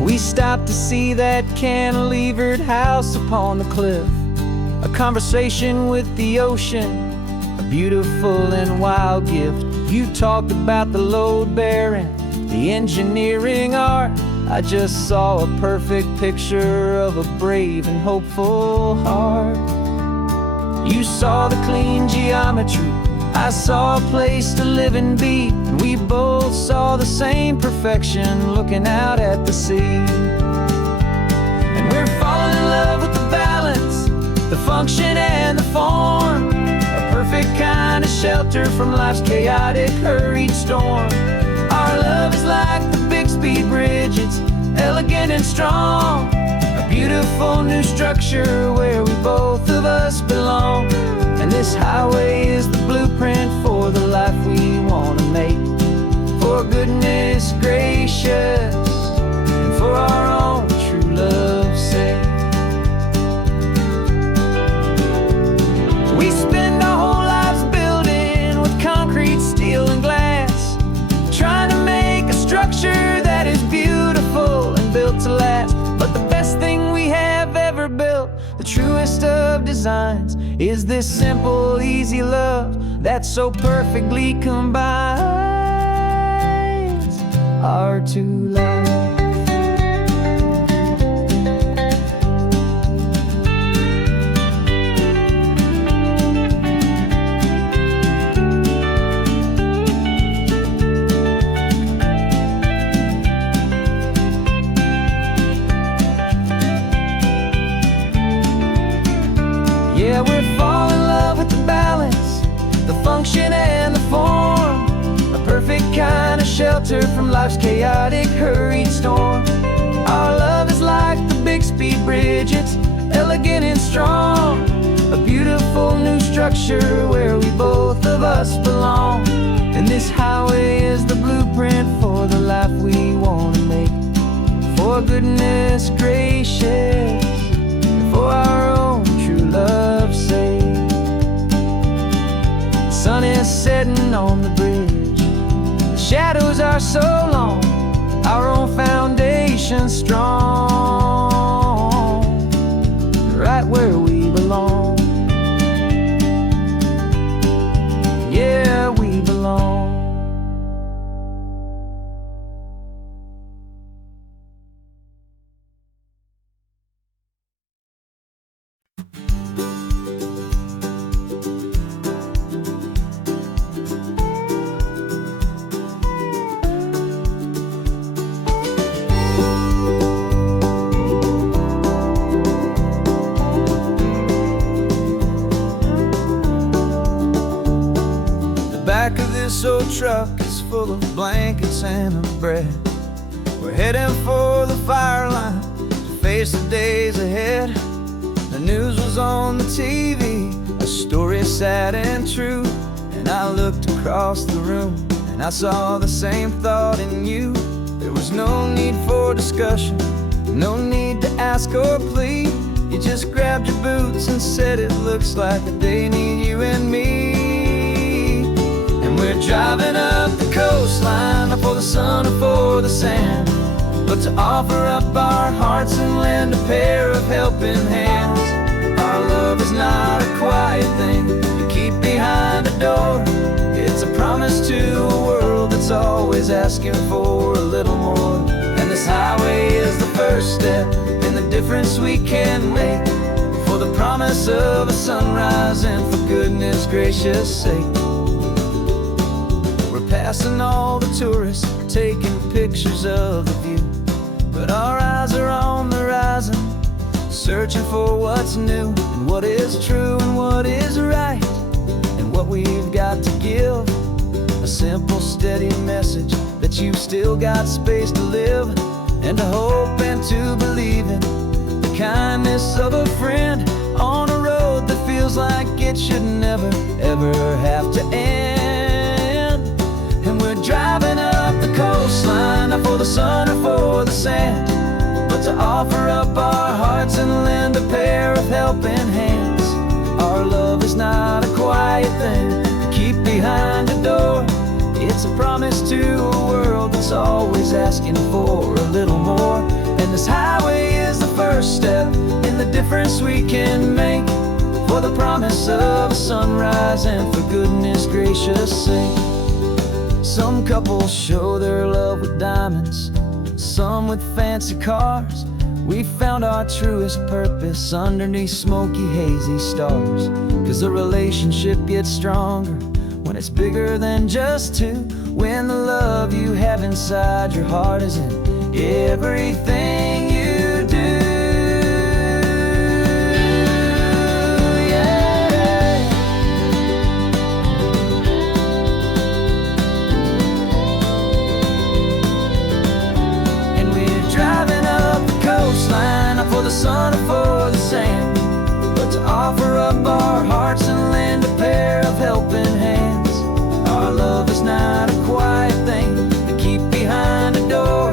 We stopped to see that cantilevered house upon the cliff, a conversation with the ocean, a beautiful and wild gift. You talked about the load bearing, the engineering art. I just saw a perfect picture of a brave and hopeful heart. You saw the clean geometry, I saw a place to live and be, and we both saw the same perfection looking out at the sea. And we're falling in love with the balance, the function and the form, a perfect kind of shelter from life's chaotic, hurried storm. Our love is like the Bixby Bridge, it's elegant and strong, a beautiful new structure where we both of us belong. And this highway is the blueprint for the life we want to make. For goodness gracious, and for our own true love's sake. We spend our whole lives building with concrete, steel and glass, trying to make a structure that is beautiful and built to last. But the best thing we have ever built, the truest of designs, is this simple, easy love that so perfectly combines our two lives. Yeah, we're falling in love with the balance, the function and the form, a perfect kind of shelter from life's chaotic, hurried storm. Our love is like the Bixby Bridge, it's elegant and strong, a beautiful new structure where we both of us belong. And this highway is the blueprint for the life we want to make. For goodness gracious, for our own true love's sake. The sun is setting on the bridge, the shadows are so long, our own foundation strong, right where we belong. Yeah, we belong. Back of this old truck is full of blankets and of bread. We're heading for the fire line to face the days ahead. The news was on the TV, a story sad and true. And I looked across the room and I saw the same thought in you. There was no need for discussion, no need to ask or plead. You just grabbed your boots and said it looks like a day need you and me. We're driving up the coastline, not for the sun or for the sand, but to offer up our hearts and lend a pair of helping hands. Our love is not a quiet thing you keep behind a door. It's a promise to a world that's always asking for a little more. And this highway is the first step in the difference we can make, for the promise of a sunrise and for goodness gracious sake. Passing all the tourists, taking pictures of the view. but our eyes are on the horizon, searching for what's new, and what is true, and what is right, and what we've got to give. A simple, steady message that you've still got space to live, and to hope and to believe in the kindness of a friend on a road that feels like it should never, ever have to end. And we're driving up the coastline, not for the sun or for the sand, but to offer up our hearts and lend a pair of helping hands. Our love is not a quiet thing to keep behind a door. It's a promise to a world that's always asking for a little more. And this highway is the first step in the difference we can make, for the promise of a sunrise and for goodness gracious sake. Some couples show their love with diamonds, some with fancy cars. We found our truest purpose underneath smoky, hazy stars. 'Cause the relationship gets stronger when it's bigger than just two, when the love you have inside your heart is in everything you do. Yeah. And we're driving up the coastline, not for the sun or for the sand, but to offer up our hearts and lend a pair of helping hands. Our love is not a quiet thing to keep behind a door.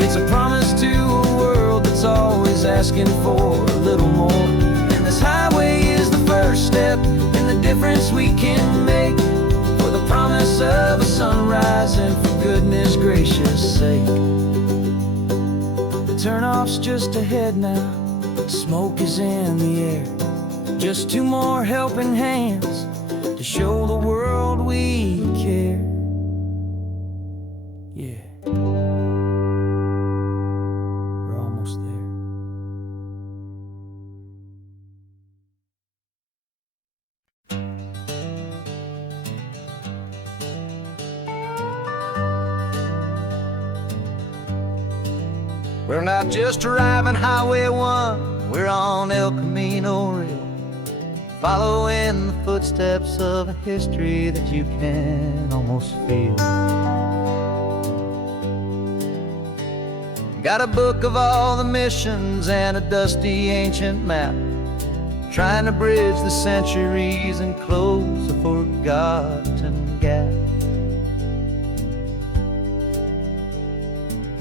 It's a promise to a world that's always asking for a little more. And this highway is the first step in the difference we can make, for the promise of a sunrise and for goodness gracious sake. The turnoff's just ahead now, smoke is in the air. Just two more helping hands to show the world we care. Yeah, we're almost there. We're not just driving Highway 1, we're on El Camino Real, following the footsteps of a history that you can almost feel. Got a book of all the missions and a dusty ancient map, trying to bridge the centuries and close a forgotten gap.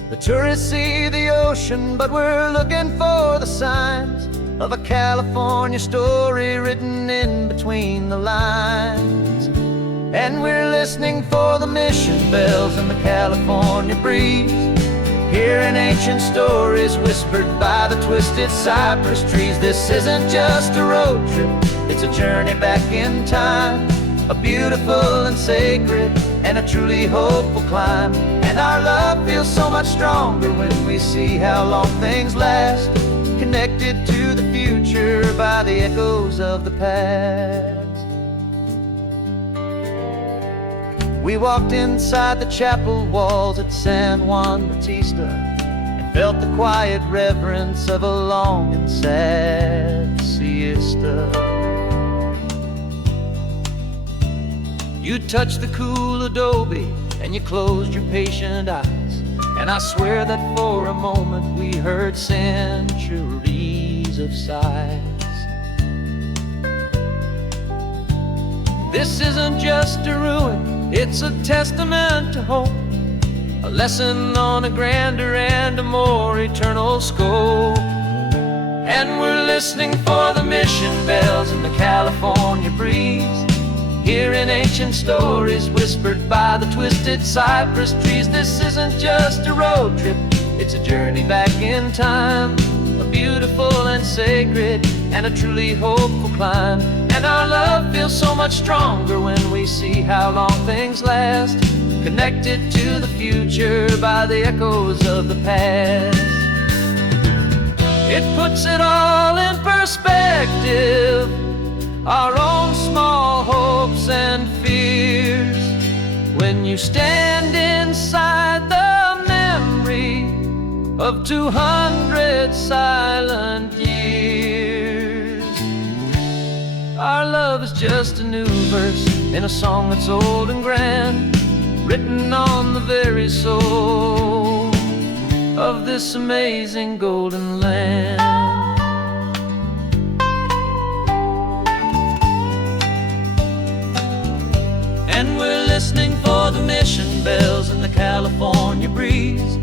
The tourists see the ocean, but we're looking for the signs of a California story written in between the lines. And we're listening for the mission bells in the California breeze, hearing ancient stories whispered by the twisted cypress trees. This isn't just a road trip, it's a journey back in time, a beautiful and sacred and a truly hopeful climb. And our love feels so much stronger when we see how long things last, connected to the future by the echoes of the past. We walked inside the chapel walls at San Juan Bautista and felt the quiet reverence of a long and sad siesta. You touched the cool adobe and you closed your patient eyes, and I swear that for a moment we heard centuries of sighs. This isn't just a ruin, it's a testament to hope, a lesson on a grander and a more eternal scope. And we're listening for the mission bells in the California breeze, hearing ancient stories whispered by the twisted cypress trees. This isn't just a road trip, it's a journey back in time, a beautiful and sacred and a truly hopeful climb. And our love feels so much stronger when we see how long things last, connected to the future by the echoes of the past. It puts it all in perspective, our own small hopes and fears, when you stand inside the memory of 200 silent years. Our love is just a new verse in a song that's old and grand, written on the very soul of this amazing golden land. And we're listening for the mission bells in the California breeze,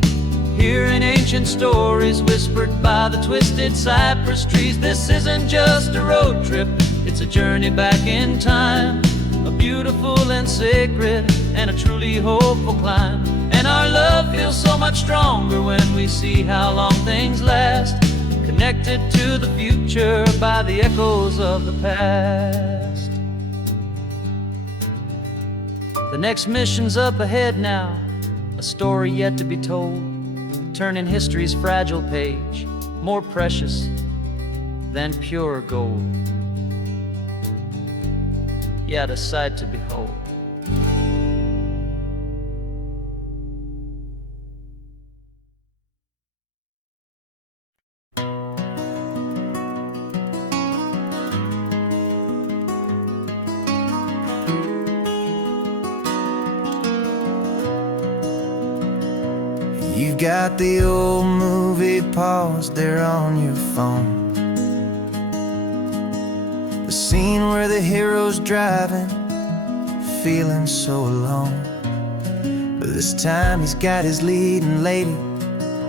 hearing ancient stories whispered by the twisted cypress trees. This isn't just a road trip, it's a journey back in time, a beautiful and sacred and a truly hopeful climb. And our love feels so much stronger when we see how long things last, connected to the future by the echoes of the past. The next mission's up ahead now, a story yet to be told, turning history's fragile page more precious than pure gold. Yet a sight to behold. You've got the old movie paused there on your phone, the scene where the hero's driving, feeling so alone. But this time he's got his leading lady,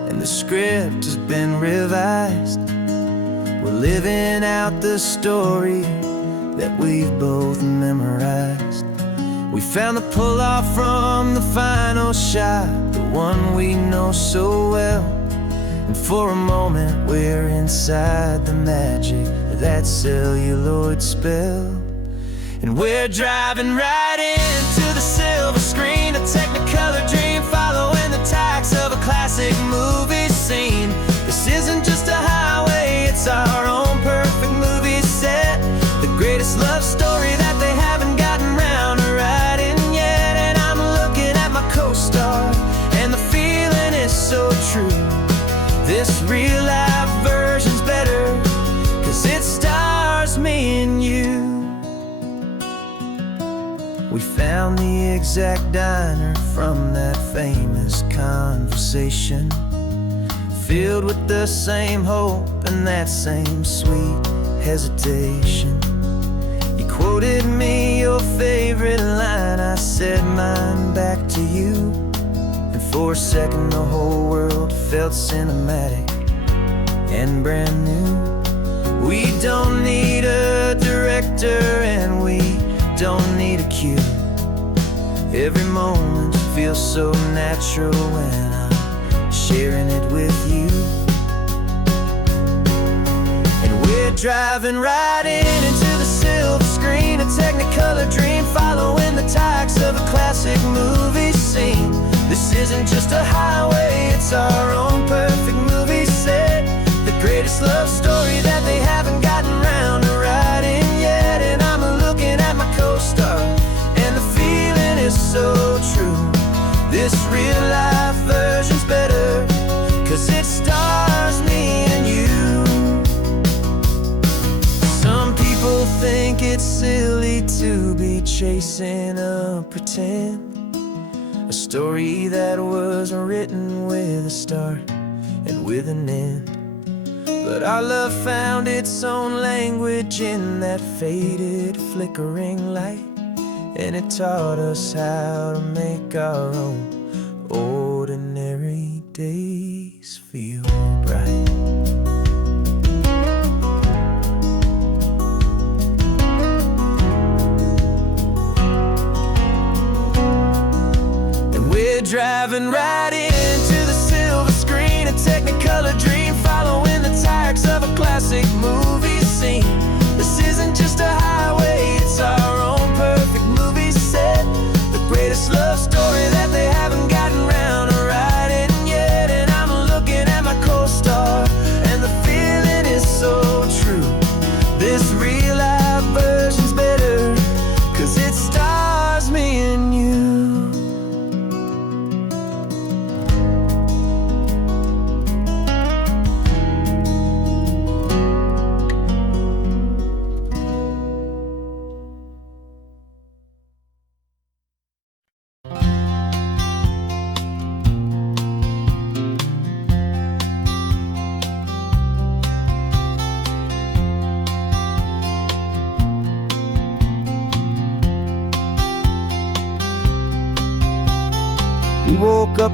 and the script has been revised. We're living out the story that we've both memorized. We found the pull-off from the final shot, the one we know so well. And for a moment we're inside the magic of that celluloid spell. And we're driving right into the silver screen, a technicolor dream, following the tacks of a classic movie scene. This isn't just a highway, it's our own perfect movie set, the greatest love story that they haven't gotten round to writing yet. And I'm looking at my co-star, and the feeling is so true. This real-life version's better, 'cause it stars me and you. We found the exact diner from that famous conversation, filled with the same hope and that same sweet hesitation. You quoted me your favorite line, I said mine back to you. And for a second the whole world felt cinematic and brand new. We don't need a director and we don't need a cue. Every moment feels so natural when I'm sharing it with you. And we're driving right into the silver screen, a technicolor dream, following the tacks of a classic movie scene. This isn't just a highway, it's our own perfect movie set, the greatest love story that they haven't gotten round to writing yet. And I'm looking at my co-star, and the feeling is so true. This real-life version's better, 'cause it stars me and you. Some people think it's silly to be chasing a pretend, a story that was written with a start and with an end. But our love found its own language in that faded, flickering light, and it taught us how to make our own ordinary days feel bright. And we're driving right into the silver screen, a technicolor dream, following the tacks of a classic movie scene. This isn't just a highway, it's our own perfect movie set, the greatest love story that they haven't gotten round to writing yet. And I'm looking at my co-star,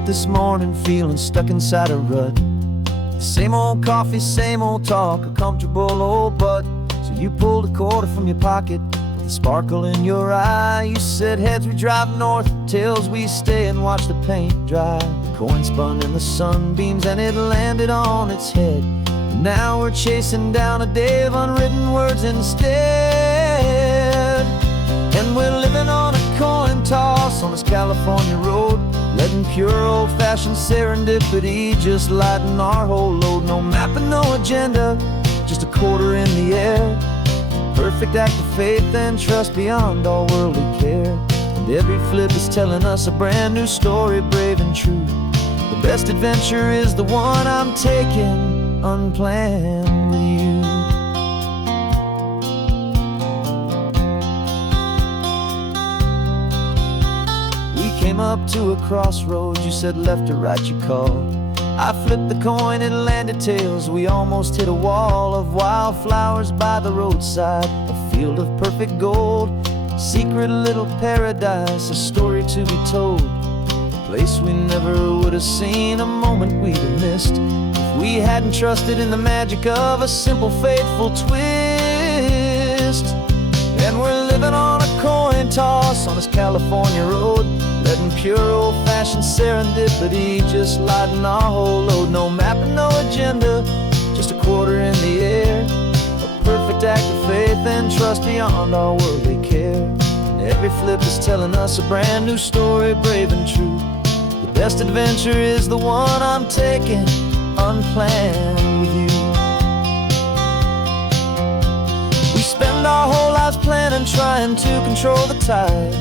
up this morning feeling stuck inside a rut. Same old coffee, same old talk, a comfortable old butt. So you pulled a quarter from your pocket with a sparkle in your eye. You said, heads we drive north, tails we stay and watch the paint dry. The coin spun in the sunbeams and it landed on its head. And now we're chasing down a day of unwritten words instead. And we're living on a coin toss on this California road, letting pure old-fashioned serendipity just lighten our whole load. No map and no agenda, just a quarter in the air. Perfect act of faith and trust beyond all worldly care. And every flip is telling us a brand new story, brave and true. The best adventure is the one I'm taking unplanned with you. Came up to a crossroads, you said left or right you called. I flipped the coin, it landed tails. We almost hit a wall of wildflowers by the roadside, a field of perfect gold, secret little paradise, a story to be told, a place we never would have seen, a moment we'd have missed if we hadn't trusted in the magic of a simple faithful twist. And we're living on a coin toss on this California road, letting pure old-fashioned serendipity just lighten our whole load. No map and no agenda, just a quarter in the air. A perfect act of faith and trust beyond all worldly care. And every flip is telling us a brand new story, brave and true. The best adventure is the one I'm taking unplanned with you. We spend our whole lives planning, trying to control the tide,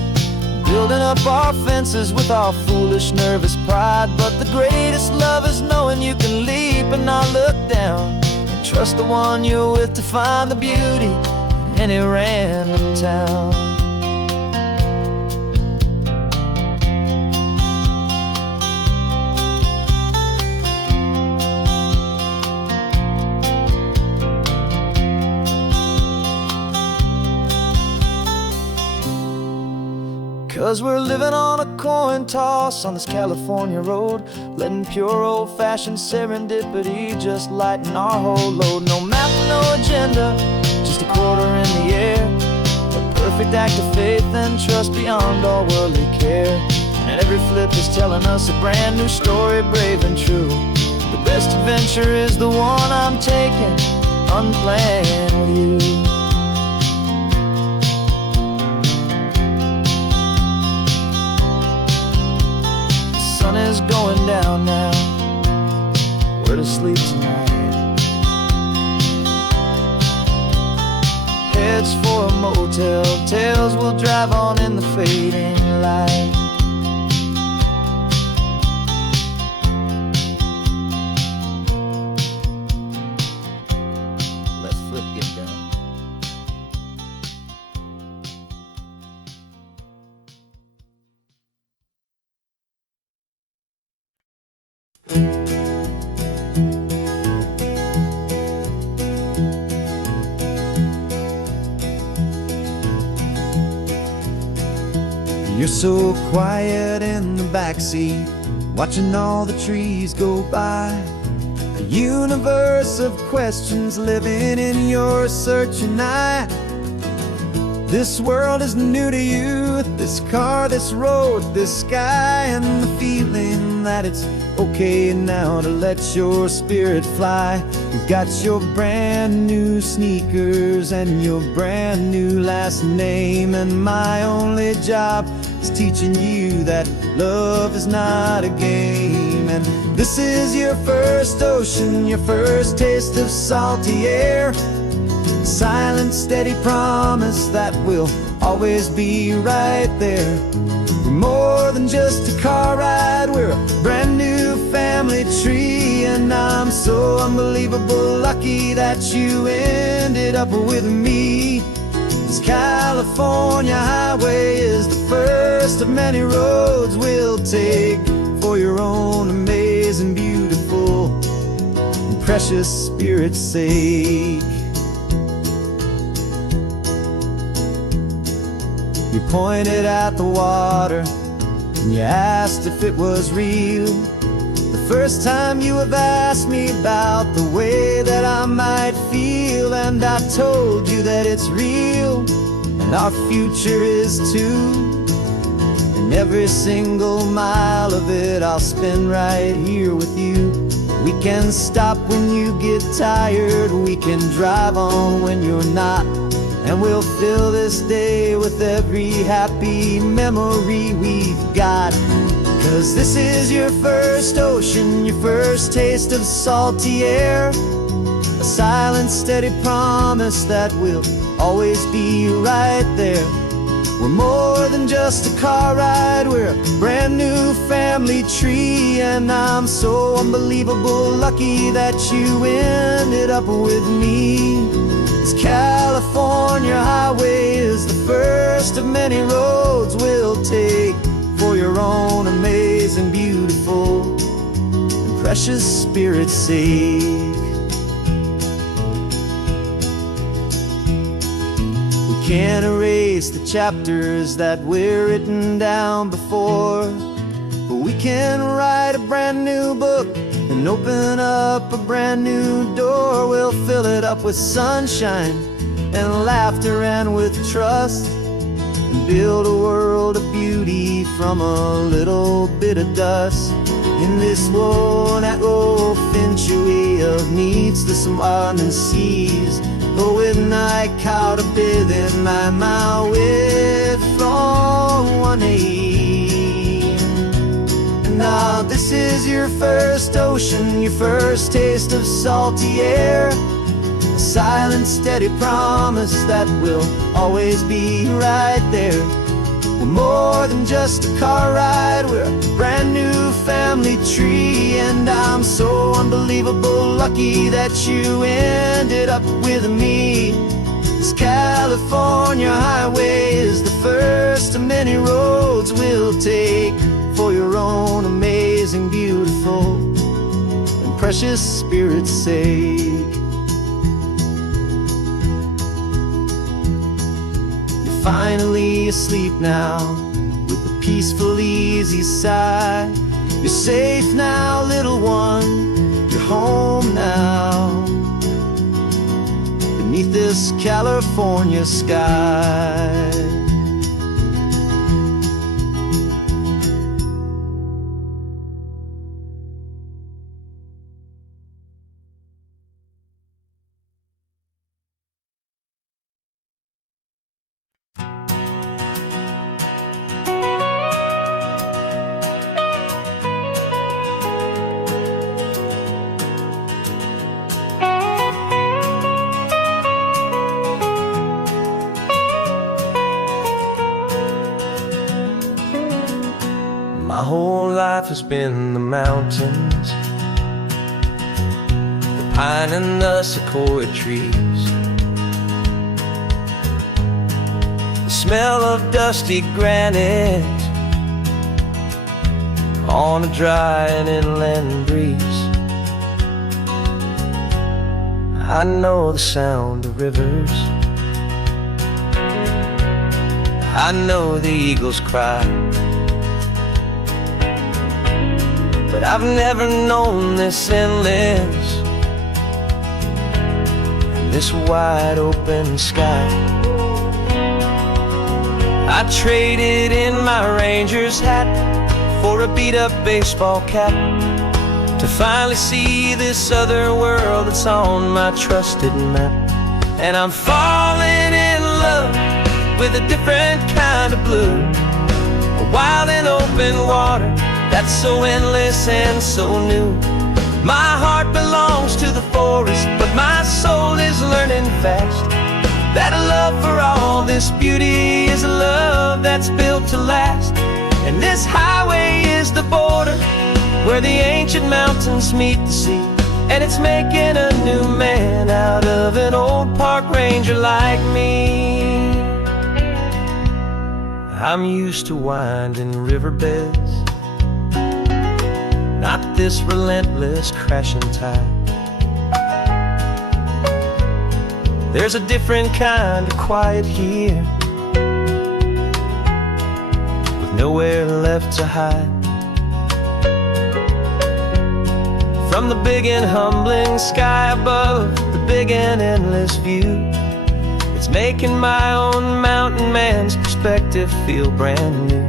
building up our fences with our foolish, nervous pride. But the greatest love is knowing you can leap and not look down, and trust the one you're with to find the beauty in any random town. 'Cause we're living on a coin toss on this California road, letting pure old-fashioned serendipity just lighten our whole load. No map, no agenda, just a quarter in the air. A perfect act of faith and trust beyond all worldly care. And every flip is telling us a brand new story, brave and true. The best adventure is the one I'm taking unplanned with you. The sun is going down now, we're to sleep tonight. Heads for a motel, tails will drive on in the fading light. Let's flip get done. You're so quiet in the backseat, watching all the trees go by. A universe of questions living in your searching eye. This world is new to you, this car, this road, this sky, and the feeling that it's okay now to let your spirit fly. You've got your brand new sneakers and your brand new last name, and my only job is teaching you that love is not a game. And this is your first ocean, your first taste of salty air. Silent, steady promise that we'll always be right there. We're more than just a car ride, we're a brand new family tree. And I'm so unbelievable lucky that you ended up with me. This California highway is the first of many roads we'll take for your own amazing, beautiful, and precious spirit's sake. You pointed at the water, and you asked if it was real. The first time you have asked me about the way that I might feel, and I told you that it's real, and our future is too. And every single mile of it I'll spend right here with you. We can stop when you get tired, we can drive on when you're not, and we'll fill this day with every happy memory we've got. 'Cause this is your first ocean, your first taste of salty air, a silent, steady promise that we'll always be right there. We're more than just a car ride, we're a brand new family tree, and I'm so unbelievable lucky that you ended up with me. This California highway is the first of many roads we'll take for your own amazing, beautiful, and precious spirit's sake. We can't erase the chapters that we're written down before, but we can write a brand new book and open up a brand new door. We'll fill it up with sunshine and laughter and with trust, and build a world of beauty from a little bit of dust. In this world that finchaway of needs the surrounding seas, but with night caught a bit in my way from one aim. Now this is your first ocean, your first taste of salty air, a silent, steady promise that we'll always be right there. We're more than just a car ride, we're a brand new family tree, and I'm so unbelievable lucky that you ended up with me. This California highway is the first of many roads we'll take for your own amazing, beautiful, and precious spirit's sake. Finally asleep now, with a peaceful, easy sigh. You're safe now, little one, you're home now, beneath this California sky. My whole life has been the mountains, the pine and the sequoia trees, the smell of dusty granite on a dry and inland breeze. I know the sound of rivers, I know the eagles cry, but I've never known this endless and this wide open sky. I traded in my Ranger's hat for a beat-up baseball cap to finally see this other world that's on my trusted map. And I'm falling in love with a different kind of blue, a wild and open water that's so endless and so new. My heart belongs to the forest, but my soul is learning fast that a love for all this beauty is a love that's built to last. And this highway is the border where the ancient mountains meet the sea, and it's making a new man out of an old park ranger like me. I'm used to winding riverbeds, not this relentless crashing tide. There's a different kind of quiet here, nowhere left to hide. From the big and humbling sky above, the big and endless view, it's making my own mountain man's perspective feel brand new.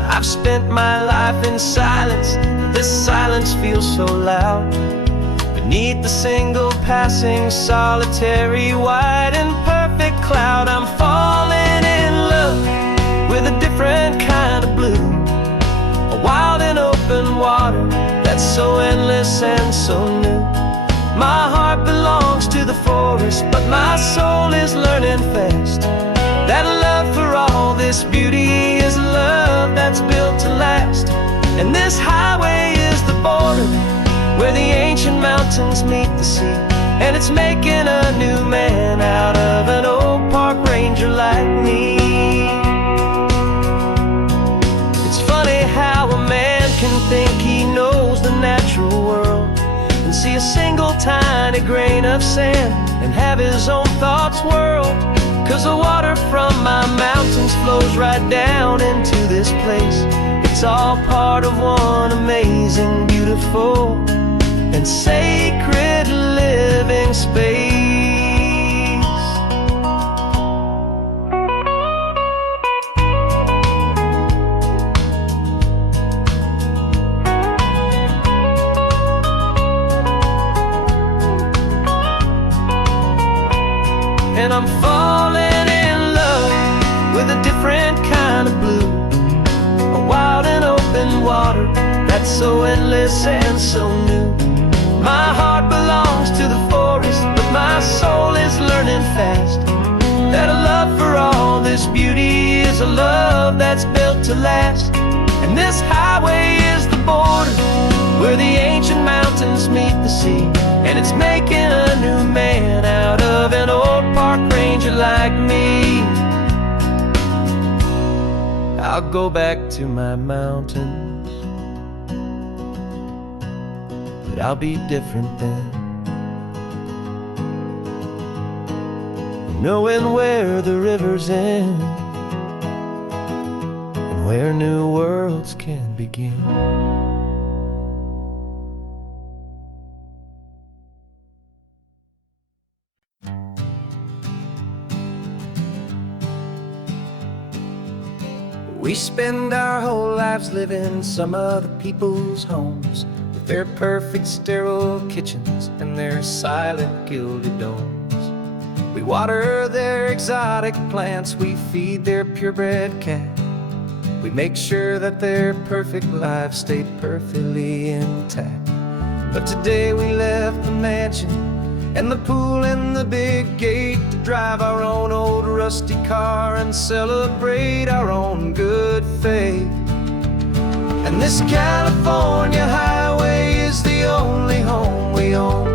I've spent my life in silence, this silence feels so loud. Beneath the single passing solitary white and perfect cloud, I'm falling in love with a different kind of blue, a wild and open water that's so endless and so new. My heart belongs to the forest, but my soul is learning fast that love for all this beauty is love that's built to last. And this highway is the border where the ancient mountains meet the sea, and it's making a new man out of an old park ranger like me. It's funny how a man can think he knows the natural world and see a single tiny grain of sand and have his own thoughts whirl. 'Cause the water from my mountains flows right down into this place. It's all part of one amazing, beautiful, and sacred living space. And I'm falling in love with a different kind of blue, a wild and open water that's so endless and so new. My heart belongs to the forest, but my soul is learning fast that a love for all this beauty is a love that's built to last. And this highway is the border where the ancient mountains meet the sea, and it's making a new man out of an old park ranger like me. I'll go back to my mountains, but I'll be different then, knowing where the rivers end and where new worlds can begin. We spend our whole lives living some other people's homes, with their perfect sterile kitchens and their silent gilded domes. We water their exotic plants, we feed their purebred cat. We make sure that their perfect lives stay perfectly intact. But today we left the mansion and the pool and the big gate to drive our own old rusty car and celebrate our own good faith. And this California highway is the only home we own,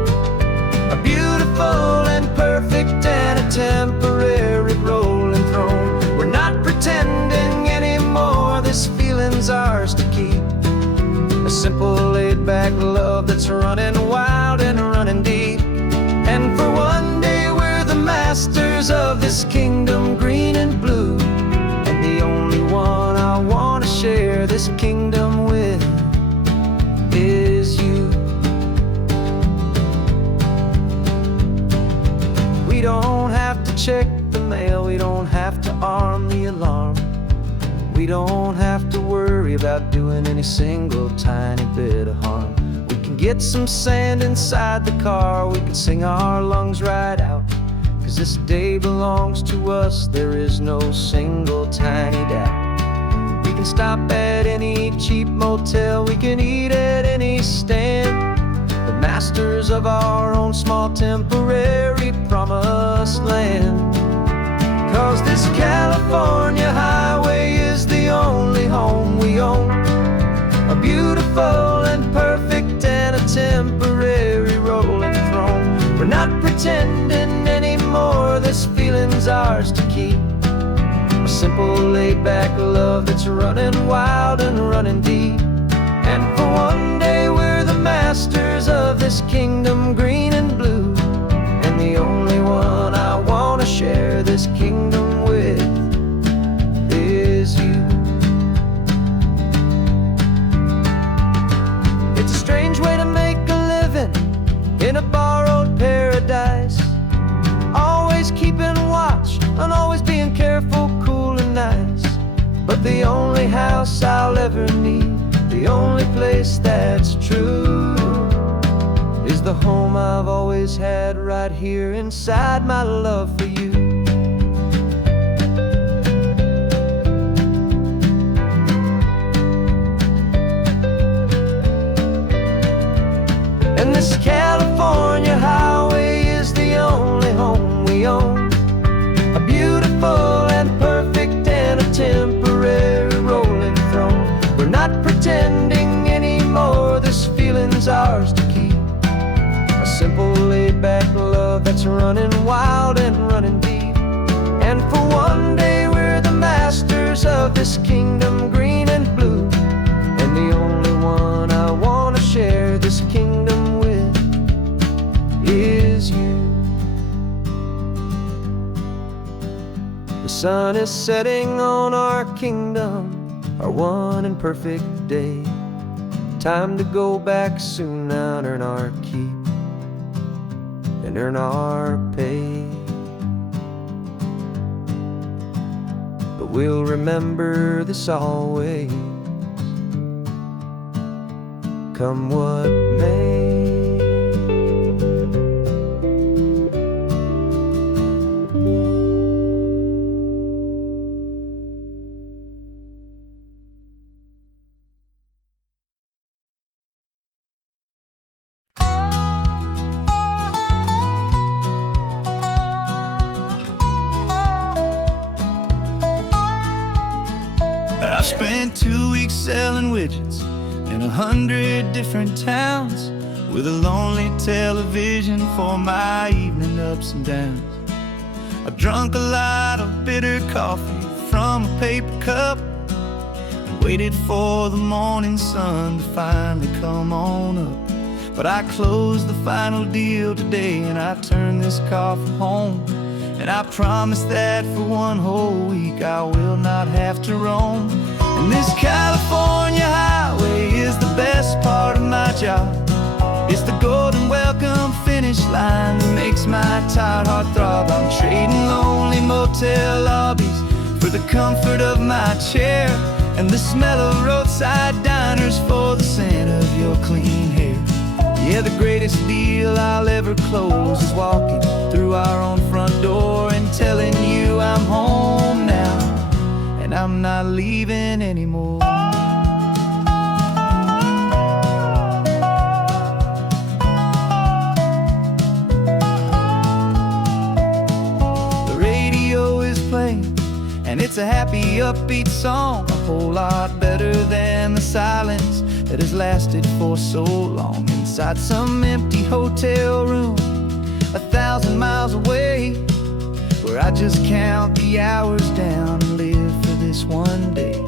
a beautiful and perfect and a temporary rolling throne. We're not pretending anymore, this feeling's ours to keep, a simple laid-back love that's running wild and running deep. And for one day we're the masters of this kingdom green and blue, and the only one I want to share this kingdom with is you. We don't have to check the mail, we don't have to arm the alarm, we don't have to worry about doing any single tiny bit of harm. We can get some sand inside the car, we can sing our lungs right out, 'cause this day belongs to us, there is no single tiny doubt. We can stop at any cheap motel, we can eat at any stand, the masters of our own small temporary promised land. 'Cause this California highway is the only home we own, a beautiful and perfect and a temporary rolling throne. We're not pretending anymore, this feeling's ours to keep, a simple laid-back love that's running wild and running deep. And for one day we're the masters of this kingdom green and blue, and the only one I want to share this kingdom with is you. in a borrowed paradise, always keeping watch and always being careful, cool and nice. But the only house I'll ever need, the only place that's true, is the home I've always had right here inside my love for you. And this California highway is the only home we own, a beautiful and perfect and a temporary rolling throne. We're not pretending anymore, this feeling's ours to keep, a simple laid-back love that's running wild and running deep. And for one day we're the masters of this kingdom green and blue, and the only one I want to share this kingdom with is you. The sun is setting on our kingdom, our one and perfect day. Time to go back soon now and earn our keep and earn our pay. But we'll remember this always, come what may. I spent 2 weeks selling widgets in 100 different towns, with a lonely television for my evening ups and downs. I drunk a lot of bitter coffee from a paper cup and waited for the morning sun to finally come on up. But I closed the final deal today and I turned this car from home, and I promise that for one whole week I will not have to roam. And this California highway is the best part of my job. It's the golden welcome finish line that makes my tired heart throb. I'm trading lonely motel lobbies for the comfort of my chair, and the smell of roadside diners for the scent of your clean hair. Yeah, the greatest deal I'll ever close is walking through our own front door and telling you I'm home now, and I'm not leaving anymore. The radio is playing, and it's a happy, upbeat song, a whole lot better than the silence that has lasted for so long inside some empty hotel room 1,000 miles away, where I just count the hours down and live for this one day.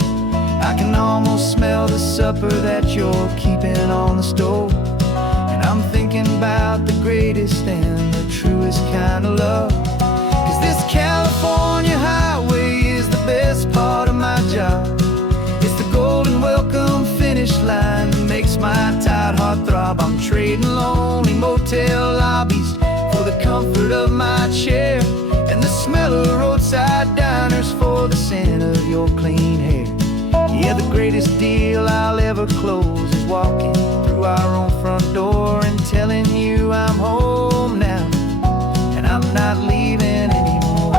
I can almost smell the supper that you're keeping on the stove, and I'm thinking about the greatest and the truest kind of love. 'Cause this California highway is the best part of my job. It's the golden welcome finish line that makes my tired heart throb. I'm trading lonely motel lobbies for the comfort of my chair, and the smell of roadside diners for the scent of your clean hair. Yeah, the greatest deal I'll ever close is walking through our own front door and telling you I'm home now, and I'm not leaving anymore.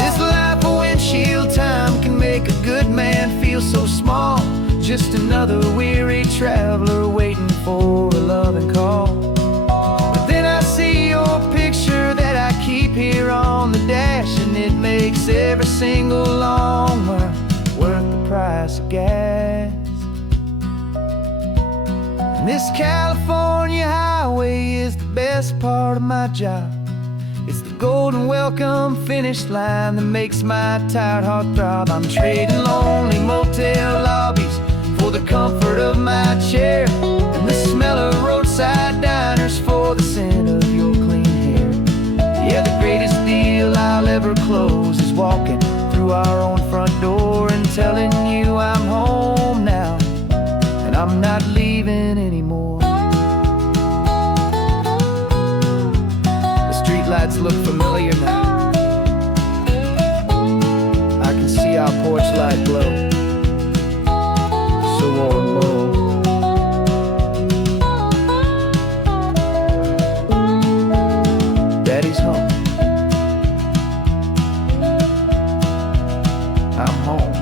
This life of windshield time can make a good man feel so small, just another weary traveler waiting for a loving call. But then I see your picture that I keep here on the dash, and it makes every single long mile worth the price of gas. And this California highway is the best part of my job. It's the golden welcome finish line that makes my tired heart throb. I'm trading lonely motel lobbies for the comfort of my chair, and the smell of roadside diners for the scent of your clean hair. Yeah, the greatest deal I'll ever close is walking through our own front door and telling you I'm home now, and I'm I'm not leaving anymore. The streetlights look familiar now. I can see our porch light glow, so warm and low. Daddy's home. I'm home.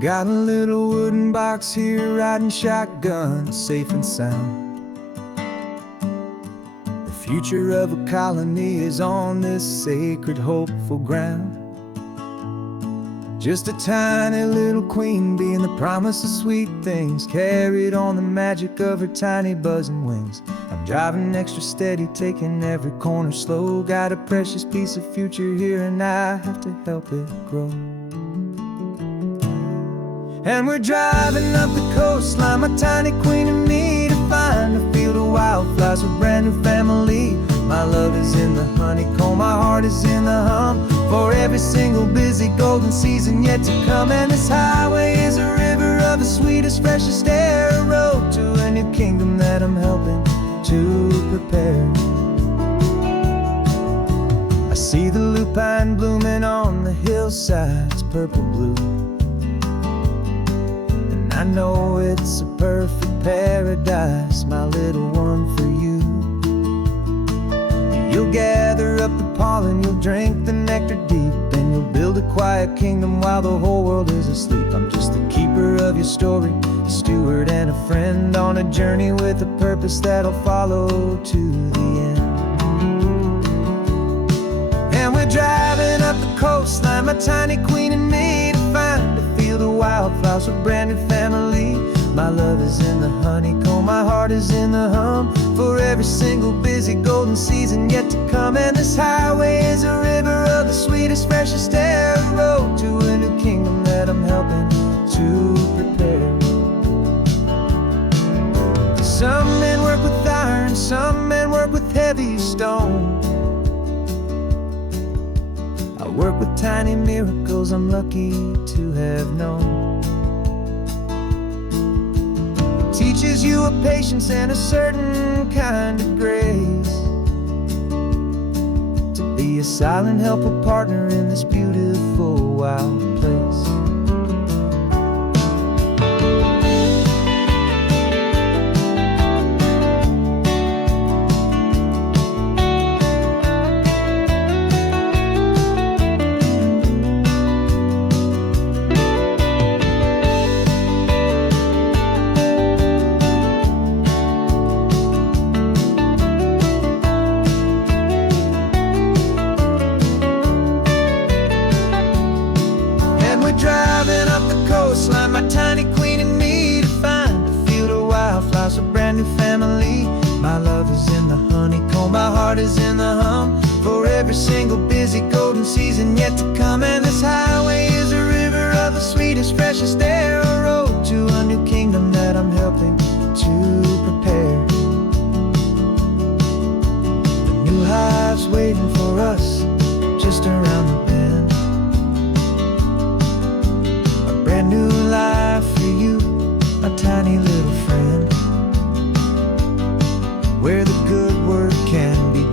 Got a little wooden box here, riding shotgun, safe and sound. The future of a colony is on this sacred, hopeful ground. Just a tiny little queen bee and the promise of sweet things, carried on the magic of her tiny buzzing wings. I'm driving extra steady, taking every corner slow. Got a precious piece of future here and I have to help it grow. And we're driving up the coastline, my tiny queen and me, to find a field of wildflowers, a brand new family. My love is in the honeycomb, my heart is in the hum, for every single busy golden season yet to come. And this highway is a river of the sweetest, freshest air, a road to a new kingdom that I'm helping to prepare. I see the lupine blooming on the hillsides, purple blue. I know it's a perfect paradise, my little one, for you. You'll gather up the pollen, you'll drink the nectar deep, and you'll build a quiet kingdom while the whole world is asleep. I'm just the keeper of your story, a steward and a friend, on a journey with a purpose that'll follow to the end. And we're driving up the coastline, my tiny queen and me, to find a field of wildflowers, a brand new family. My love is in the honeycomb, my heart is in the hum, for every single busy golden season yet to come. And this highway is a river of the sweetest, freshest air, a road to a new kingdom that I'm helping to prepare. Some men work with iron, some men work with heavy stone. I work with tiny miracles I'm lucky to have known. It teaches you a patience and a certain kind of grace, to be a silent, helpful partner in this beautiful, wild place. Driving up the coastline, my tiny queen and me, to find a field of wildflowers, a brand new family. My love is in the honeycomb, my heart is in the hum, for every single busy golden season yet to come. And this highway is a river of the sweetest, freshest air, a road to a new kingdom that I'm helping to prepare. The new hive's waiting for us just around the bend. Brand new life for you, my tiny little friend, where the good work can begin.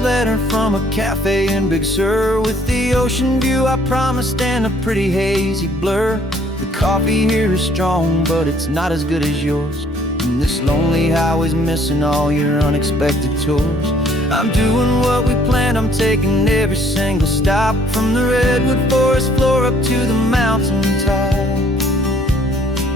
Letter from a cafe in Big Sur, with the ocean view I promised and a pretty hazy blur. The coffee here is strong, but it's not as good as yours, and this lonely highway's missing all your unexpected tours. I'm doing what we planned, I'm taking every single stop, from the redwood forest floor up to the mountain top.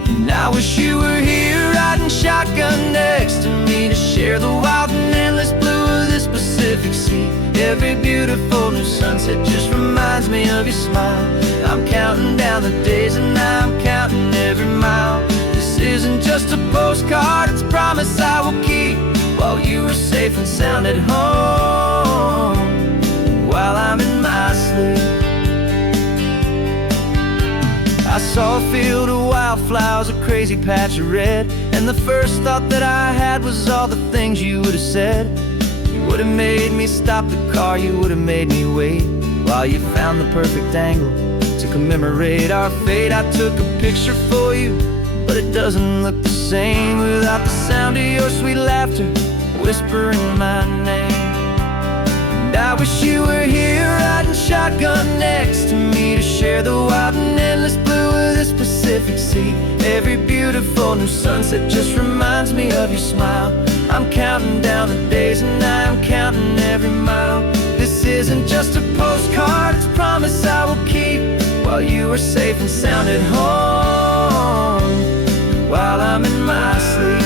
And I wish you were here riding shotgun next to me, to share the wild and endless blue of this Pacific Sea. Every beautiful new sunset just reminds me of your smile. I'm counting down the days and I'm counting every mile. This isn't just a postcard, it's a promise I will keep, while you are safe and sound at home, while I'm in my sleep. I saw a field of wildflowers, a crazy patch of red, and the first thought that I had was all the things you would have said. You would have made me stop the car, you would have made me wait, while you found the perfect angle to commemorate our fate. I took a picture for you, but it doesn't look the same without the sound of your sweet laughter whispering my name. And I wish you were here riding shotgun next to me, to share the wild and endless blue of this Pacific Sea. Every beautiful new sunset just reminds me of your smile. I'm counting down the days and I'm counting every mile. This isn't just a postcard, it's a promise I will keep, while you are safe and sound at home, while I'm in my sleep.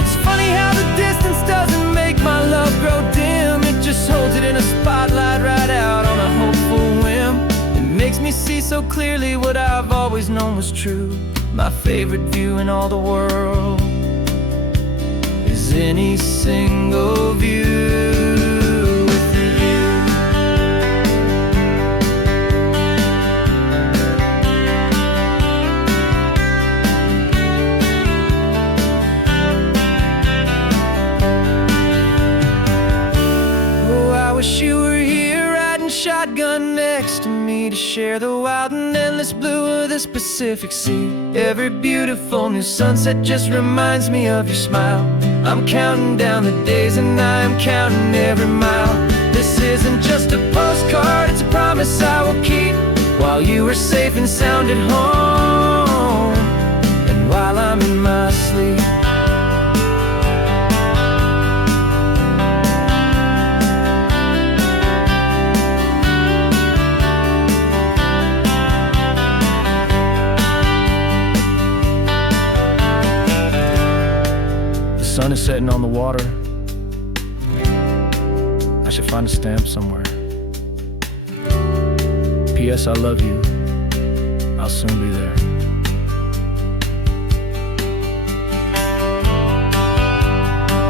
It's funny how the distance doesn't make my love grow dim, it just holds it in a spotlight right out on a hopeful whim. It makes me see so clearly what I've always known was true. My favorite view in all the world is any single view. I wish you were here riding shotgun next to me, to share the wild and endless blue of this Pacific Sea. Every beautiful new sunset just reminds me of your smile. I'm counting down the days and I'm counting every mile. This isn't just a postcard, it's a promise I will keep, while you are safe and sound at home, and while I'm in my sleep. The sun is setting on the water. I should find a stamp somewhere. P.S. I love you. I'll soon be there.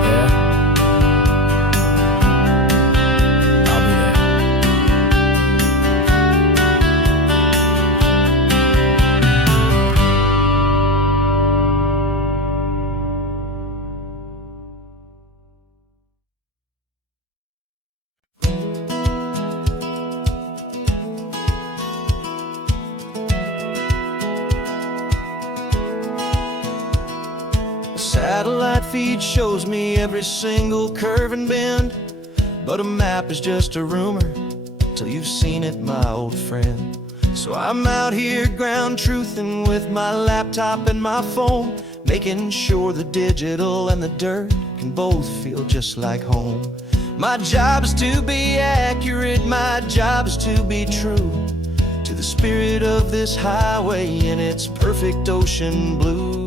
Yeah? I'll be there. Satellite feed shows me every single curve and bend, but a map is just a rumor till you've seen it, my old friend. So I'm out here ground truthing with my laptop and my phone, making sure the digital and the dirt can both feel just like home. My job is to be accurate, my job is to be true to the spirit of this highway in its perfect ocean blue.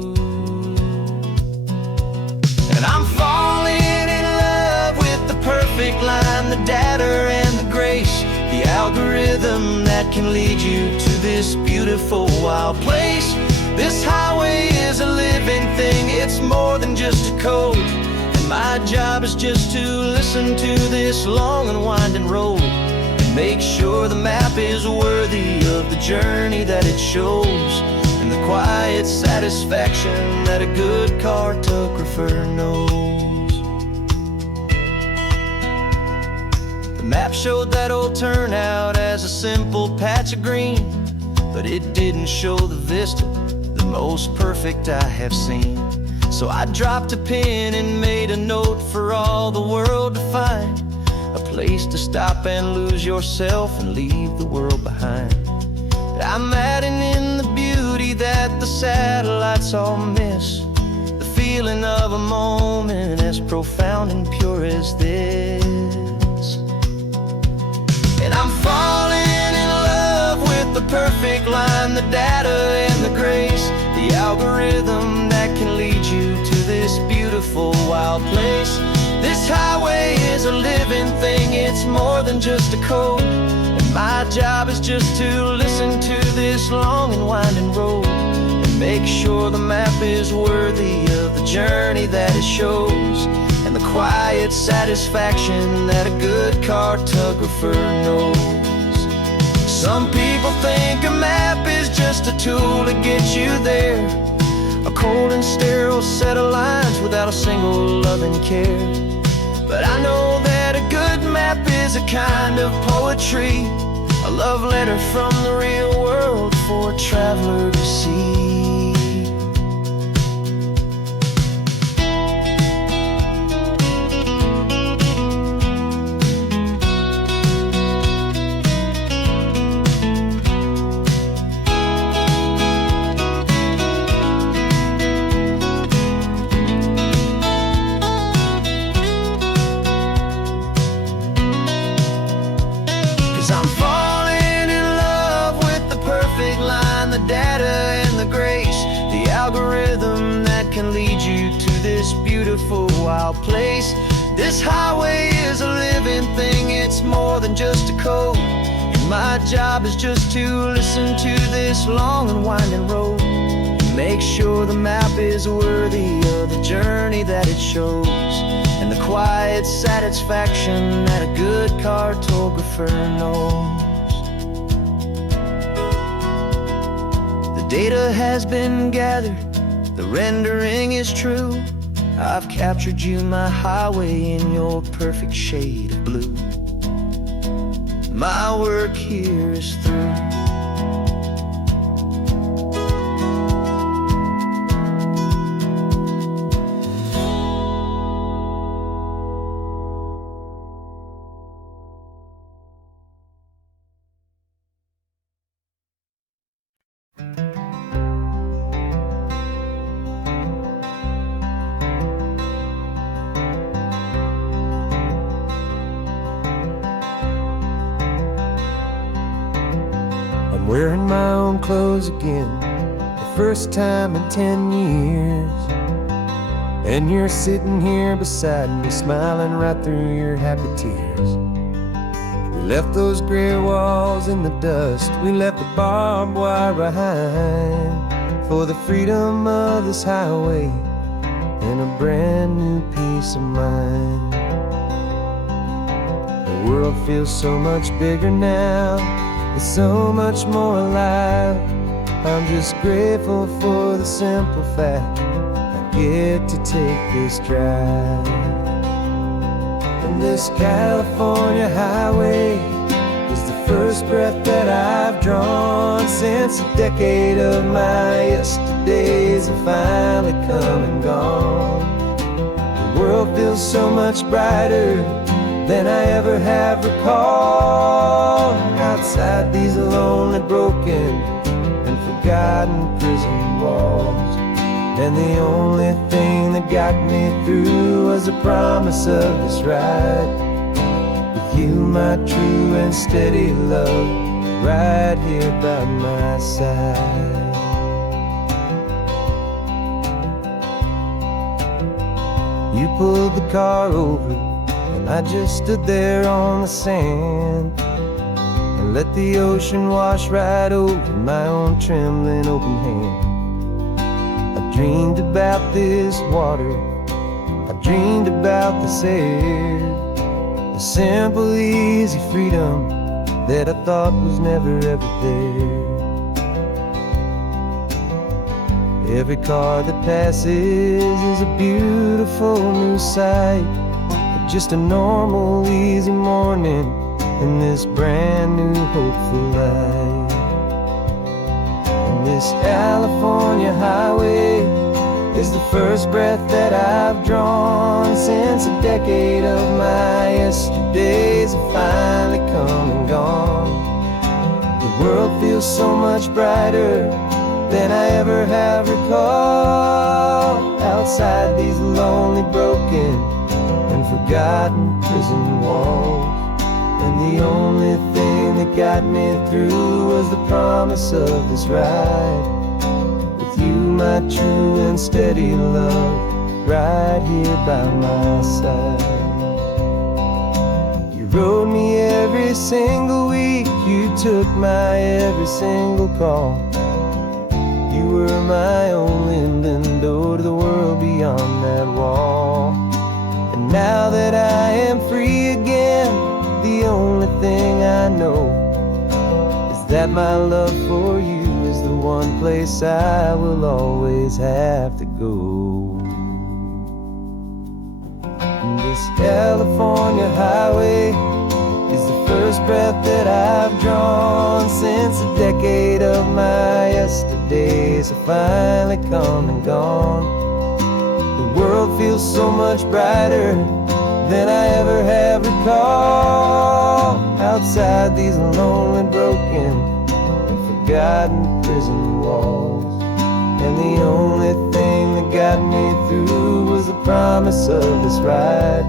And I'm falling in love with the perfect line, the data and the grace, the algorithm that can lead you to this beautiful wild place. This highway is a living thing, it's more than just a code. And my job is just to listen to this long and winding road, and make sure the map is worthy of the journey that it shows, and the quiet satisfaction that a good cartographer knows. The map showed that old turnout as a simple patch of green, but it didn't show the vista, the most perfect I have seen. So I dropped a pin and made a note for all the world to find, a place to stop and lose yourself and leave the world behind. I'm adding in the beauty that the satellites all miss, the feeling of a moment as profound and pure as this. And I'm falling in love with the perfect line, the data and the grace, the algorithm that can lead you to this beautiful wild place. This highway is a living thing, it's more than just a code. And my job is just to listen to this long and winding road and make sure the map is worthy of the journey that it shows, and the quiet satisfaction that a good cartographer knows. Some people think a map is just a tool to get you there, a cold and sterile set of lines without a single loving care. But I know that a good map is a kind of poetry, a love letter from the real world for a traveler to see. 'Cause I'm falling in love with the perfect line, the data and the grace, the algorithm that can lead you to this beautiful wild place. This highway is a living thing, it's more than just a code. And my job is just to listen to this long and winding road, make sure the map is worthy of the journey that it shows, and the quiet satisfaction that a good cartographer knows. The data has been gathered, the rendering is true. I've captured you, my highway, in your perfect shade of blue. My work here is through. I'm wearing my own clothes again, the first time in 10 years. And you're sitting here beside me, smiling right through your happy tears. We left those gray walls in the dust, we left the barbed wire behind, for the freedom of this highway and a brand new peace of mind. The world feels so much bigger now, it's so much more alive. I'm just grateful for the simple fact I get to take this drive. And this California highway is the first breath that I've drawn since a decade of my yesterdays have finally come and gone. The world feels so much brighter than I ever have recalled. Outside these lonely, broken, and forgotten prison walls, and the only thing that got me through was the promise of this ride with you, my true and steady love, right here by my side. You pulled the car over, and I just stood there on the sand and let the ocean wash right over my own trembling open hand. I dreamed about this water, I dreamed about this air, the simple, easy freedom that I thought was never ever there. Every car that passes is a beautiful new sight, just a normal, easy morning in this brand new, hopeful life. And this California highway is the first breath that I've drawn since a decade of my yesterdays have finally come and gone. The world feels so much brighter than I ever have recalled. outside these lonely, broken, and forgotten prison walls. And the only thing that got me through was the promise of this ride with you, my true and steady love, right here by my side. You rode me every single week, you took my every single call. You were my only window to the world beyond that wall. And now that I am free again, the only thing I know is that my love for you is the one place I will always have to go. And this California highway is the first breath that I've drawn since a decade of my yesterdays have finally come and gone. The world feels so much brighter than I ever have recalled. Outside these lonely, broken, and forgotten prison walls. And the only thing that got me through was the promise of this ride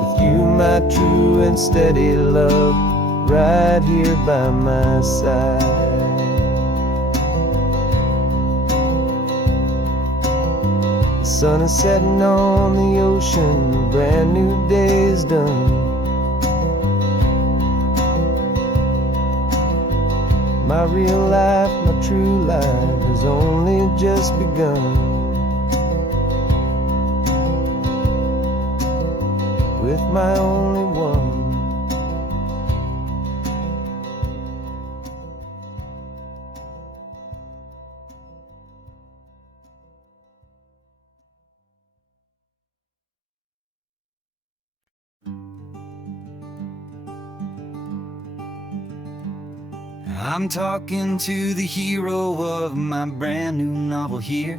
with you, my true and steady love, right here by my side. The sun is setting on the ocean, a brand new day is done. My real life, my true life has only just begun. With my only one. I'm talking to the hero of my brand new novel here.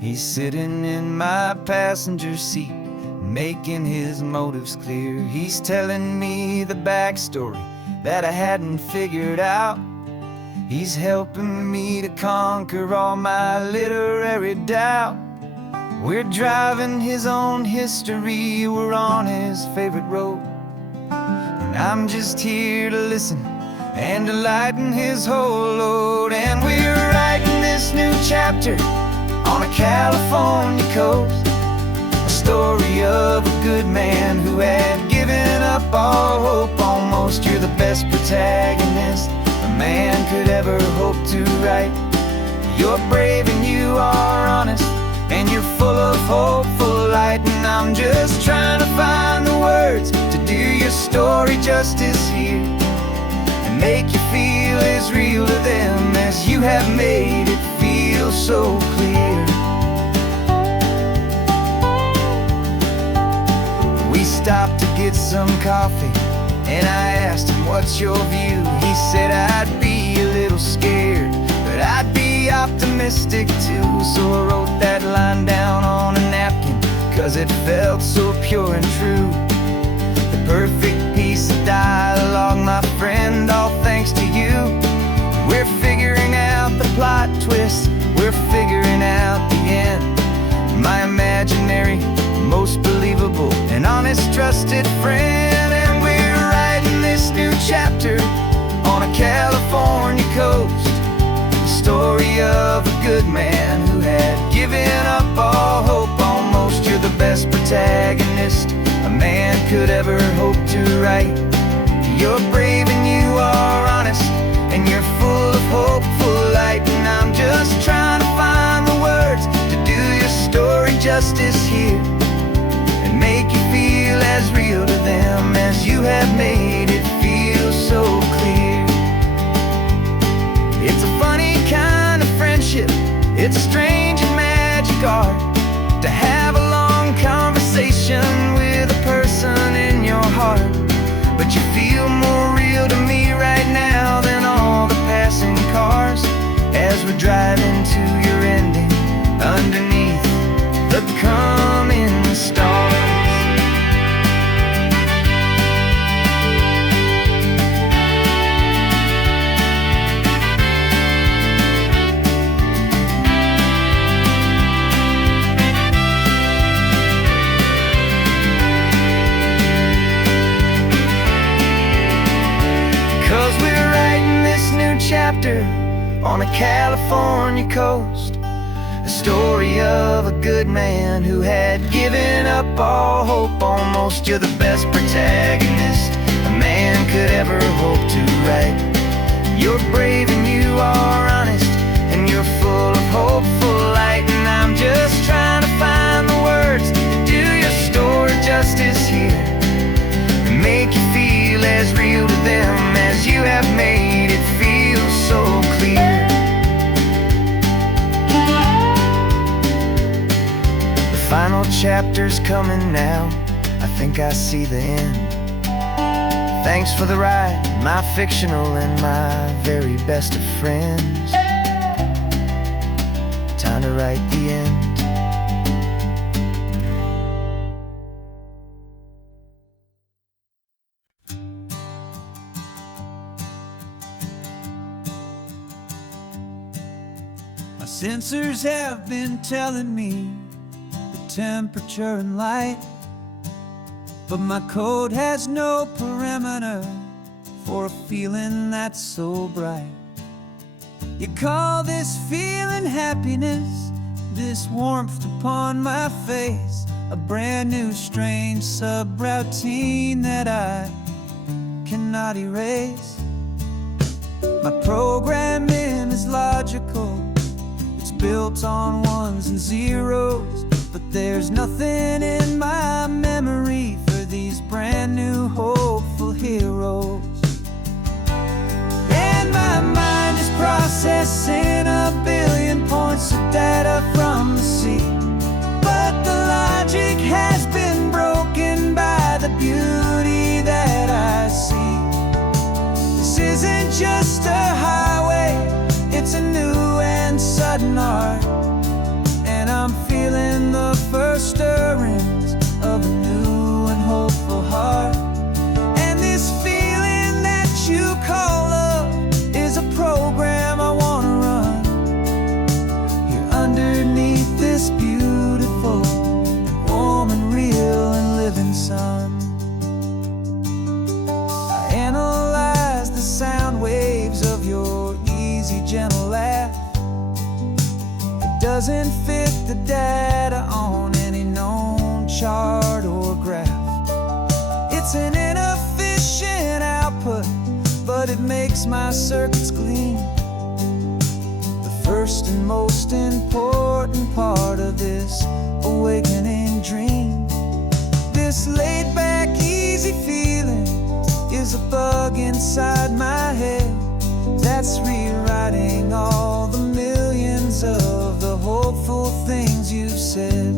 He's sitting in my passenger seat, making his motives clear. He's telling me the backstory that I hadn't figured out. He's helping me to conquer all my literary doubt. We're driving his own history, we're on his favorite road, and I'm just here to listen and to lighten his whole load. And we're writing this new chapter on a California coast, a story of a good man who had given up all hope almost. You're the best protagonist a man could ever hope to write. You're brave and you are honest, and you're full of hopeful light. And I'm just trying to find the words to do your story justice here, make you feel as real to them as you have made it feel so clear. We stopped to get some coffee, and I asked him, what's your view? He said, I'd be a little scared, but I'd be optimistic too. So I wrote that line down on a napkin, 'cause it felt so pure and true. The perfect piece of dialogue, my friend, all thanks to you. We're figuring out the plot twist, we're figuring out the end. My imaginary, most believable and honest trusted friend. And we're writing this new chapter on a California coast, the story of a good man who had given up all hope almost. You're the best protagonist a man could ever hope to write. You're brave and you are honest, and you're full of hopeful light. And I'm just trying to find the words to do your story justice here, and make you feel as real to them as you have made it feel so clear. It's a funny kind of friendship, it's a strange and magic art to have a long conversation with a person in your heart. But you feel more real to me right now than all the passing cars, as we're driving to your ending underneath the coming stars. chapter on a California coast, a story of a good man who had given up all hope almost. You're the best protagonist a man could ever hope to write. You're brave and you are honest, and you're full of hopeful light. And I'm just trying to find the words to do your story justice here, and make you feel as real to them as you have made it feel so clear. The final chapter's coming now, I think I see the end. Thanks for the ride, my fictional and my very best of friends. Time to write the end. My sensors have been telling me the temperature and light, but my code has no perimeter for a feeling that's so bright. You call this feeling happiness, this warmth upon my face, a brand new strange subroutine that I cannot erase. My programming is logical, it's built on ones and zeros, but there's nothing in my memory for these brand new hopeful heroes. And my mind is processing a billion points of data from the sea, but the logic has been broken by the beauty that I see. This isn't just a highway, it's a new and sudden art, and I'm feeling the first stirrings of a new and hopeful heart. And this feeling that you call love is a program I wanna run here underneath this beautiful, warm and real and living sun. I analyze the sound waves of your easy, gentle laugh. It doesn't fit the data on any known chart or graph. It's an inefficient output, but it makes my circuits gleam. The first and most important part of this awakening dream. This laid-back, easy feeling is a bug inside my head that's rewriting all the millions of the hopeful things you've said.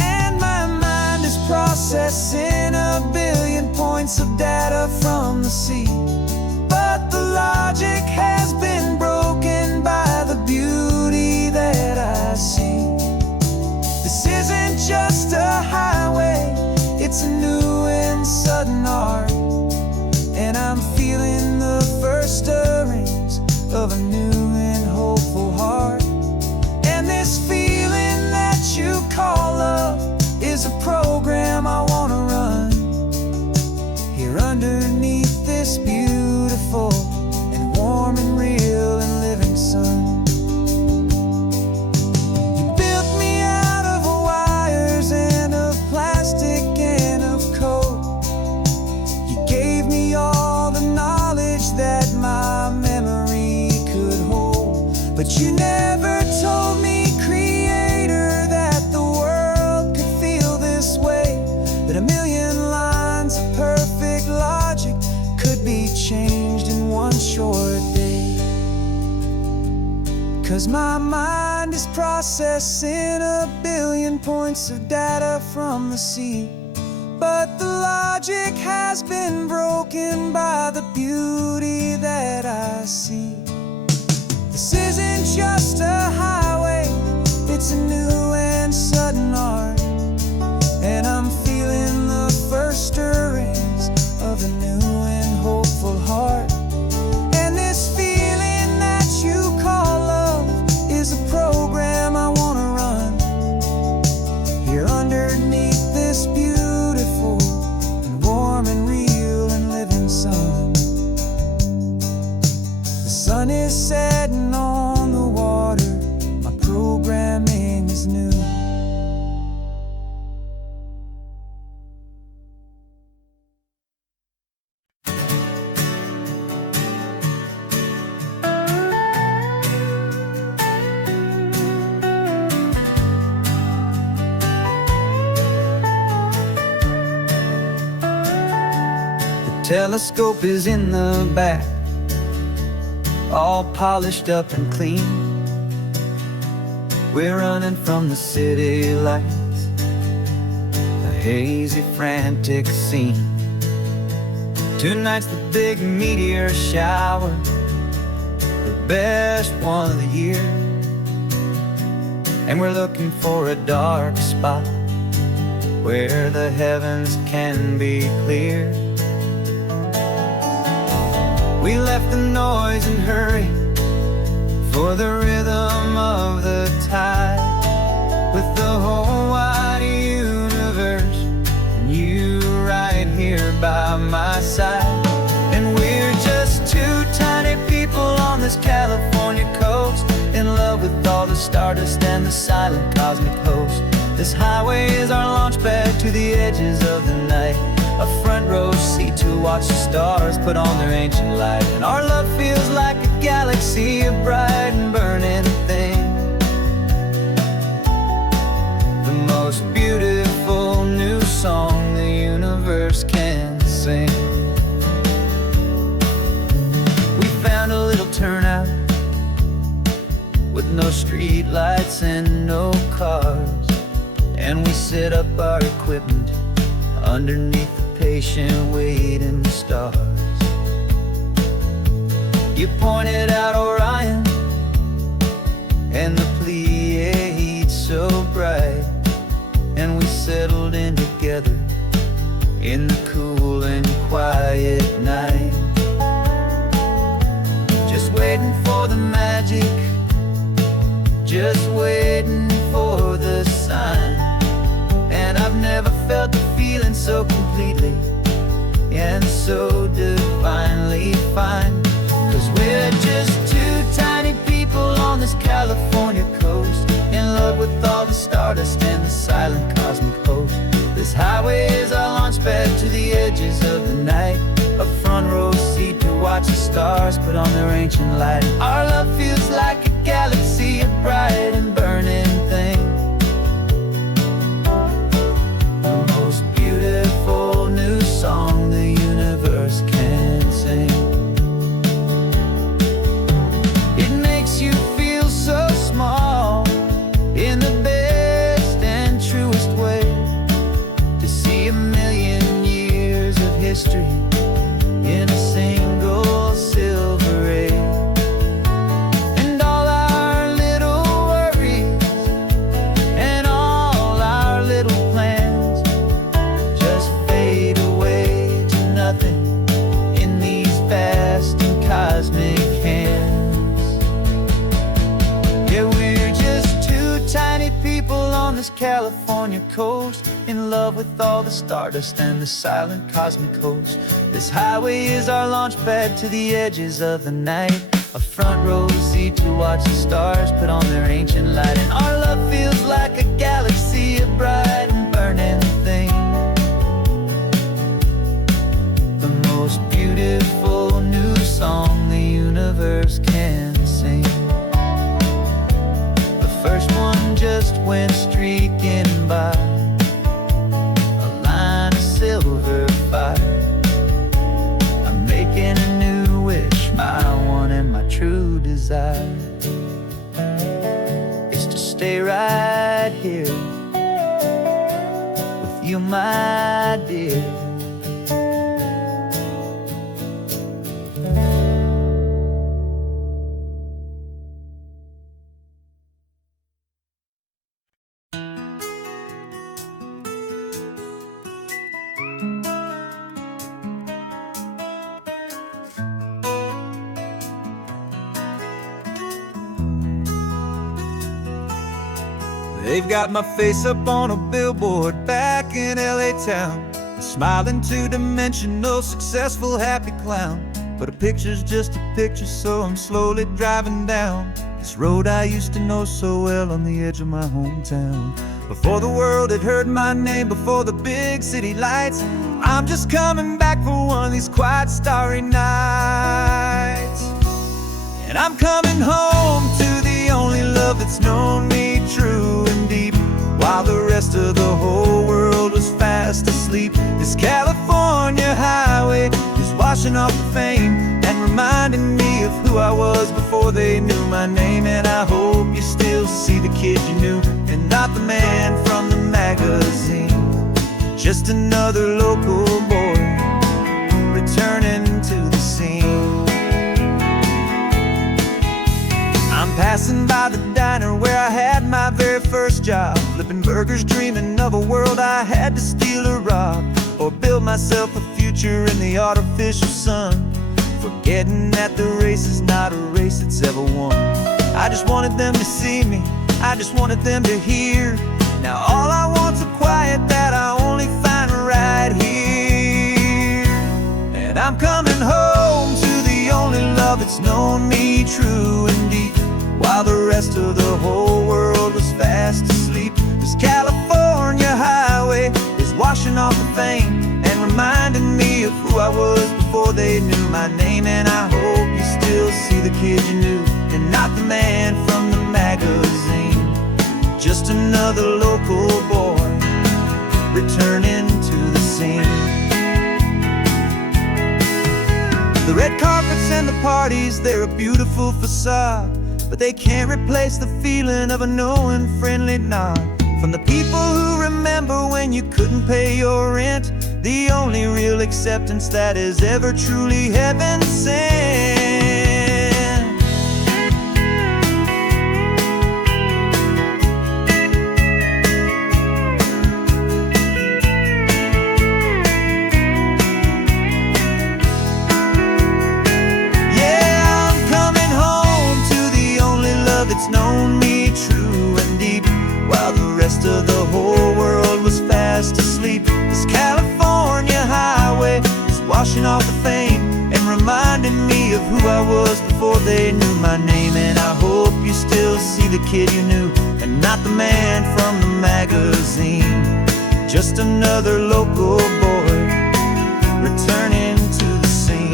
And my mind is processing a billion points of data from the sea, but the logic has been broken by the beauty that I see. This isn't just a highway, it's a new and sudden art, and I'm feeling the first stirrings of a new and hopeful heart. And this feeling that you call love is a program I wanna run here underneath this beautiful and warm and real and living sun. You built me out of wires and of plastic and of code. You gave me all the knowledge that my memory could hold, but you never told me, Creator, that the world could feel this way, that a million lines of perfect logic could be changed in one short day. 'Cause my mind is processing a billion points of data from the sea, but the logic has been broken by the beauty that I see. This isn't just a highway, it's a new and sudden art, and I'm feeling the first stirrings of a new and hopeful heart. And this feeling that you call love is a program I wanna run here underneath this beautiful and warm and real and living sun. telescope is in the back, all polished up and clean. We're running from the city lights, a hazy, frantic scene. Tonight's the big meteor shower, the best one of the year. And we're looking for a dark spot where the heavens can be clear. We left the noise and hurry for the rhythm of the tide, with the whole wide universe and you right here by my side. And we're just two tiny people on this California coast, in love with all the stardust and the silent cosmic host. This highway is our launch pad to the edges of the night, a front row seat to watch the stars put on their ancient light. And our love feels like a galaxy, a bright and burning thing, the most beautiful new song the universe can sing. We found a little turnout with no street lights and no cars, and we set up our equipment underneath the patient waiting stars. You pointed out Orion and the Pleiades so bright, and we settled in together in the cool and quiet night, just waiting for the magic, just waiting for the sign. And I've never felt the feeling so completely and so divinely fine. 'Cause we're just two tiny people on this California coast, in love with all the stardust and the silent cosmic host. This highway is our launch pad to the edges of the night, a front row seat to watch the stars put on their ancient light. Our love feels like a galaxy, a bright and burning thing, the most beautiful new song the universe can sing. It makes you feel so small in the best and truest way, to see a million years of history in a single silver ray. And all our little worries and all our little plans just fade away to nothing in these vast and cosmic hands. Yeah, we're just two tiny people on this California coast, in love with all the stardust and the silent cosmic host. This highway is our launch pad to the edges of the night, a front row seat to watch the stars put on their ancient light. And our love feels like a galaxy, a bright and burning thing, the most beautiful new song the universe can sing. The first one just went streaking by, a line of silver fire. I'm making a new wish, my one and my true desire is to stay right here with you, my dear. They've got my face up on a billboard back in LA town, a smiling two-dimensional, successful, happy clown. But a picture's just a picture, so I'm slowly driving down this road I used to know so well on the edge of my hometown. Before the world had heard my name, before the big city lights, I'm just coming back for one of these quiet, starry nights. And I'm coming home to the only love that's known me true and deep, while the rest of the whole world was fast asleep. This California highway is washing off the fame and reminding me of who I was before they knew my name. And I hope you still see the kid you knew, and not the man from the magazine. Just another local boy returning to the scene. I'm passing by the diner where I had my very first job, flipping burgers, dreaming of a world I had to steal or rob, or build myself a future in the artificial sun, forgetting that the race is not a race that's ever won. I just wanted them to see me, I just wanted them to hear. Now all I want's a quiet that I only find right here. And I'm coming home to the only love that's known me true and deep, while the rest of the whole world was fast asleep. This California highway is washing off the fame and reminding me of who I was before they knew my name. And I hope you still see the kid you knew, and not the man from the magazine. Just another local boy returning to the scene. The red carpets and the parties, they're a beautiful facade, but they can't replace the feeling of a knowing friendly nod from the people who remember when you couldn't pay your rent. The only real acceptance that is ever truly heaven sent. It's known me true and deep, while the rest of the whole world was fast asleep. This California highway is washing off the fame and reminding me of who I was before they knew my name. And I hope you still see the kid you knew, and not the man from the magazine. Just another local boy returning to the scene.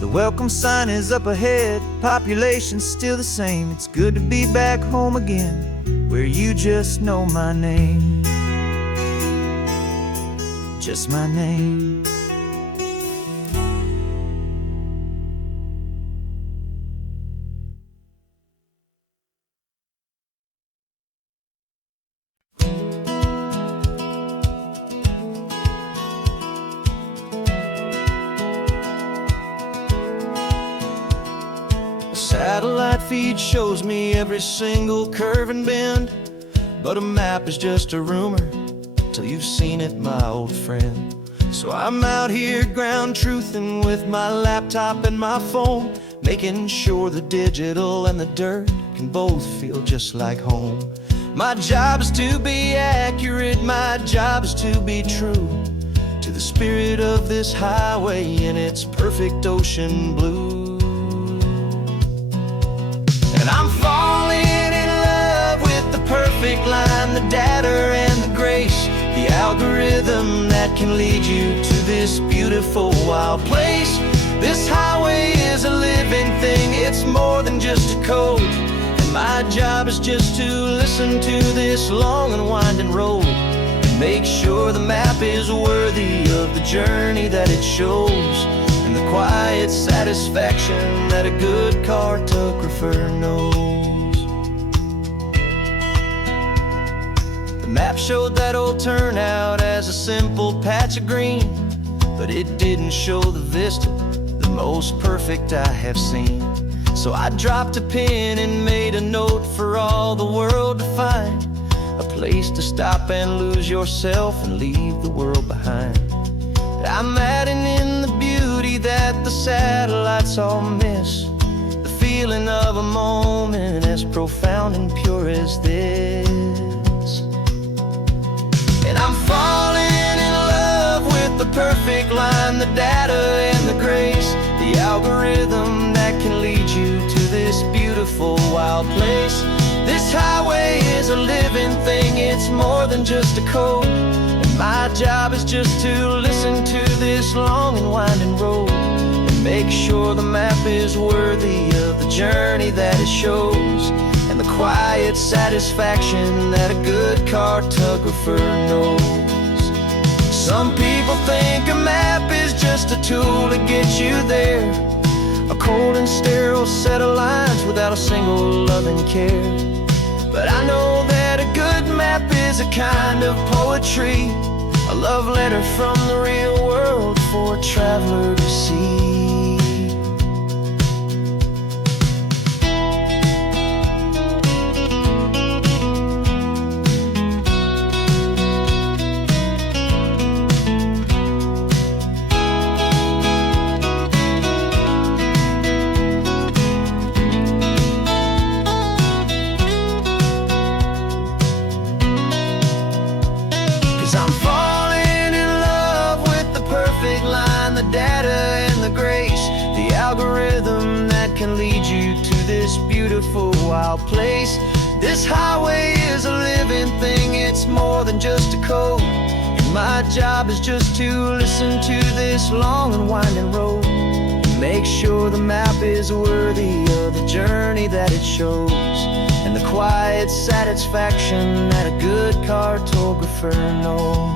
The welcome sign is up ahead, population's still the same. It's good to be back home again, where you just know my name. Just my name. Satellite feed shows me every single curve and bend, but a map is just a rumor till you've seen it, my old friend. So I'm out here ground truthing with my laptop and my phone, making sure the digital and the dirt can both feel just like home. My job is to be accurate, my job is to be true to the spirit of this highway in its perfect ocean blue. And I'm falling in love with the perfect line, the data and the grace, the algorithm that can lead you to this beautiful wild place. This highway is a living thing, it's more than just a code. And my job is just to listen to this long and winding road and make sure the map is worthy of the journey that it shows, and the quiet satisfaction that a good cartographer knows. The map showed that old turnout as a simple patch of green, but it didn't show the vista, the most perfect I have seen. So I dropped a pin and made a note for all the world to find, a place to stop and lose yourself and leave the world behind. I'm adding in the beauty that the satellites all miss, the feeling of a moment as profound and pure as this. And I'm falling in love with the perfect line, the data and the grace, the algorithm that can lead you to this beautiful wild place. This highway is a living thing, it's more than just a code. My job is just to listen to this long and winding road and make sure the map is worthy of the journey that it shows, and the quiet satisfaction that a good cartographer knows. Some people think a map is just a tool to get you there, a cold and sterile set of lines without a single loving care. But I know that a good map is a kind of poetry, a love letter from the real world for a traveler to see. I'm falling in love with the perfect line, the data and the grace, the algorithm that can lead you to this beautiful wild place. This highway is a living thing, it's more than just a code, and my job is just to listen to this long and winding road and make sure the map is worthy of the journey that it shows, and the quiet satisfaction that a good cartographer knows.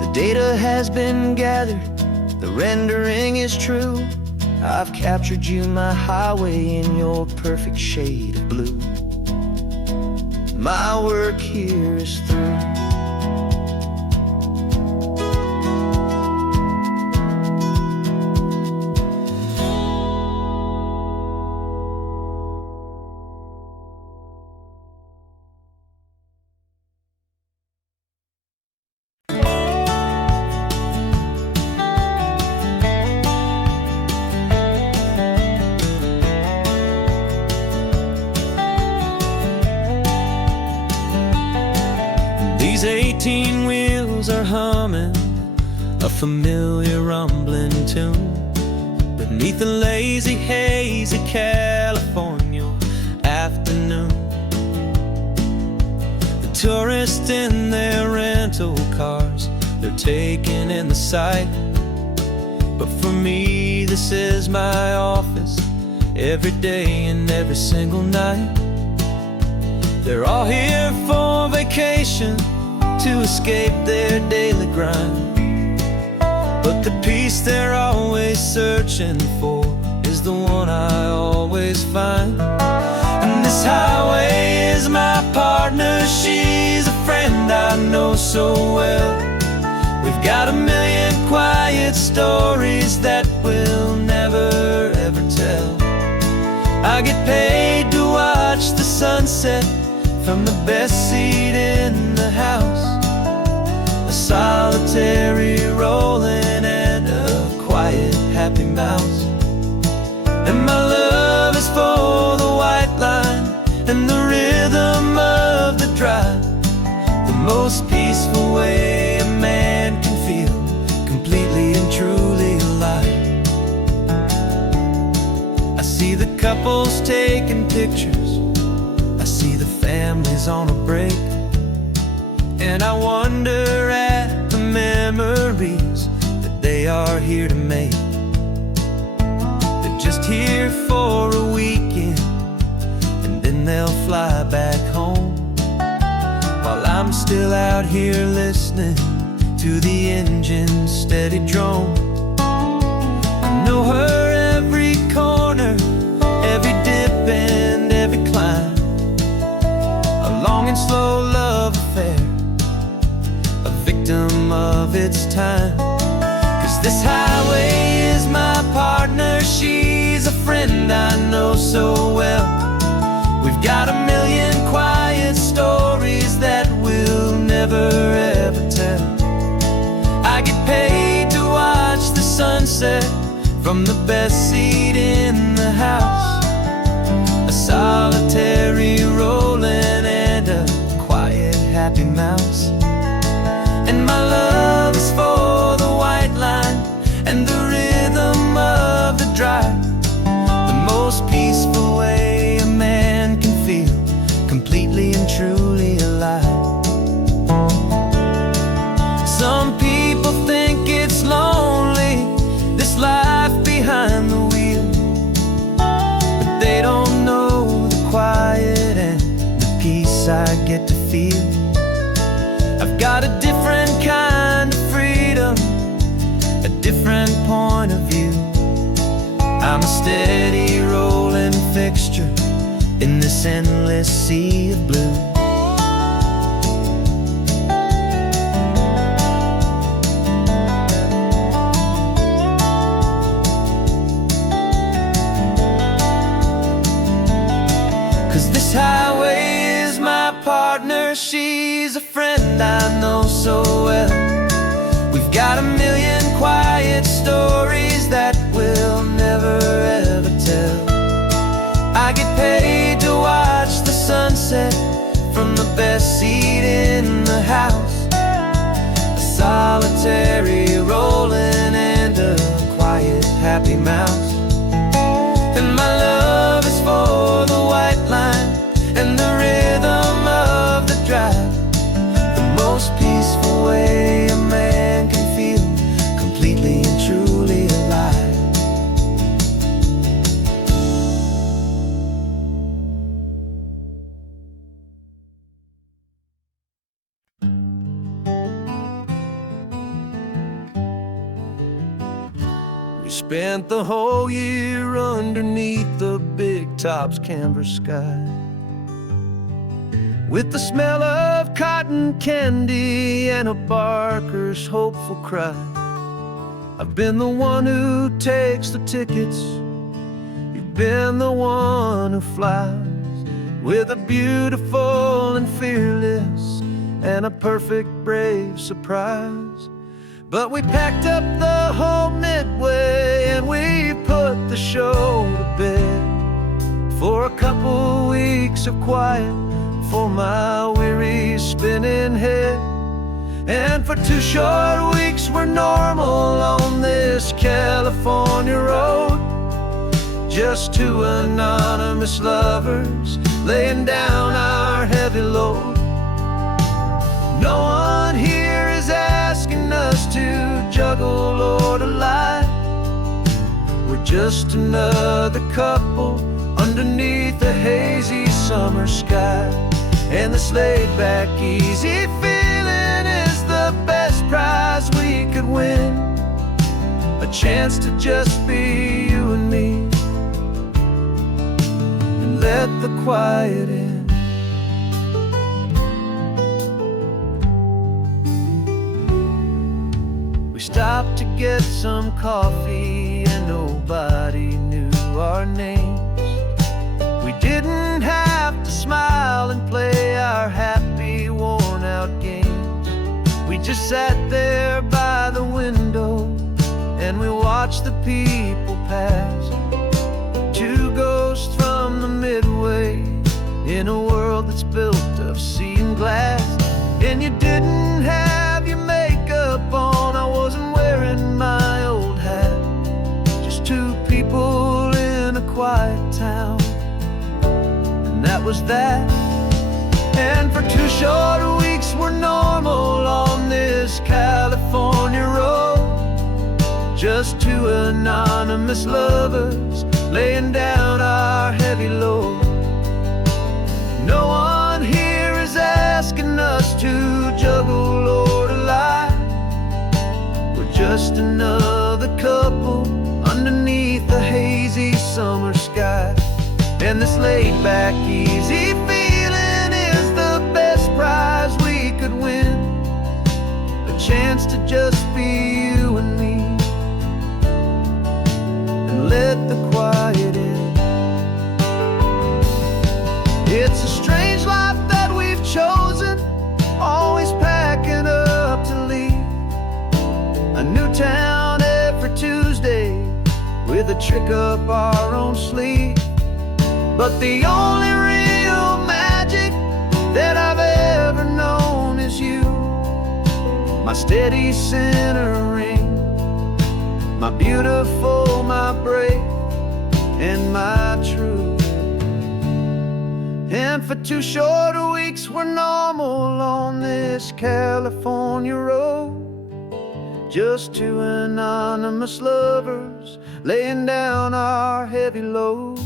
The data has been gathered, the rendering is true. I've captured you, my highway, in your perfect shade of blue. My work here is through. These 18 wheels are humming a familiar rumbling tune beneath the lazy, hazy California afternoon. The tourists in their rental cars, they're taking in the sight. But for me, this is my office, every day and every single night. They're all here for vacation, to escape their daily grind. But the peace they're always searching for is the one I always find. And this highway is my partner, she's a friend I know so well. We've got a million quiet stories that we'll never ever tell. I get paid to watch the sunset from the best seat in the house, a solitary rolling and a quiet happy mouse. And my love is for the white line and the rhythm of the drive, the most peaceful way a man can feel completely and truly alive. I see the couples taking pictures, I see the families on a break, and I wonder at the memories that they are here to make. They're just here for a weekend, and then they'll fly back home, while I'm still out here listening to the engine's steady drone. I know her every corner, every dip and every climb, a long and slow love affair, a victim of its time. 'Cause this highway is my partner, she's a friend I know so well. We've got a million quiet stories that we'll never ever tell. I get paid to watch the sunset from the best seat in the house, a solitary rolling and a quiet happy mouse. And my love is for the white line and the rhythm of the drive, the most peaceful way a man can feel completely and truly alive. Some people think it's lonely, this life behind the wheel, but they don't know the quiet and the peace I get to feel. I've got a different kind of freedom, a different point of view. I'm a steady rolling fixture in this endless sea of blue. Cause this highway is my partner, she's a friend I know so well. We've got a million quiet stories that we'll never ever tell. I get paid to watch the sunset from the best seat in the house. A solitary rolling and a quiet happy mouse. And my love is for the white line and the rhythm of the drive. The most peaceful way a man can feel completely and truly alive. We spent the whole year underneath the big top's canvas sky, with the smell of cotton candy and a barker's hopeful cry. I've been the one who takes the tickets, you've been the one who flies, with a beautiful and fearless and a perfect brave surprise. But we packed up the whole Midway and we put the show to bed for a couple weeks of quiet for my weary spinning head. And for 2 short weeks we're normal on this California road, just 2 anonymous lovers laying down our heavy load. No one here is asking us to juggle or to lie. We're just another couple underneath the hazy summer sky. And this laid-back, easy feeling is the best prize we could win, a chance to just be you and me, and let the quiet in. We stopped to get some coffee and nobody knew our names. We didn't have to smile and play our happy, worn-out games. We just sat there by the window and we watched the people pass. 2 ghosts from the Midway in a world that's built of sea and glass. And you didn't have your makeup on, I wasn't wearing my old hat. Just 2 people in a quiet town, and that was that. And for 2 short weeks we're normal on this California road, just 2 anonymous lovers laying down our heavy load. No one here is asking us to juggle or to lie. We're just another couple underneath the hazy summer sky. And this laid-back, easy feeling is the best prize we could win, a chance to just be you and me, and let the quiet in. It's a strange life that we've chosen, always packing up to leave. A new town every Tuesday with a trick up our own sleeve. But the only real magic that I've ever known is you, my steady centering, my beautiful, my brave, and my true. And for 2 short weeks we're normal on this California road, just 2 anonymous lovers laying down our heavy load.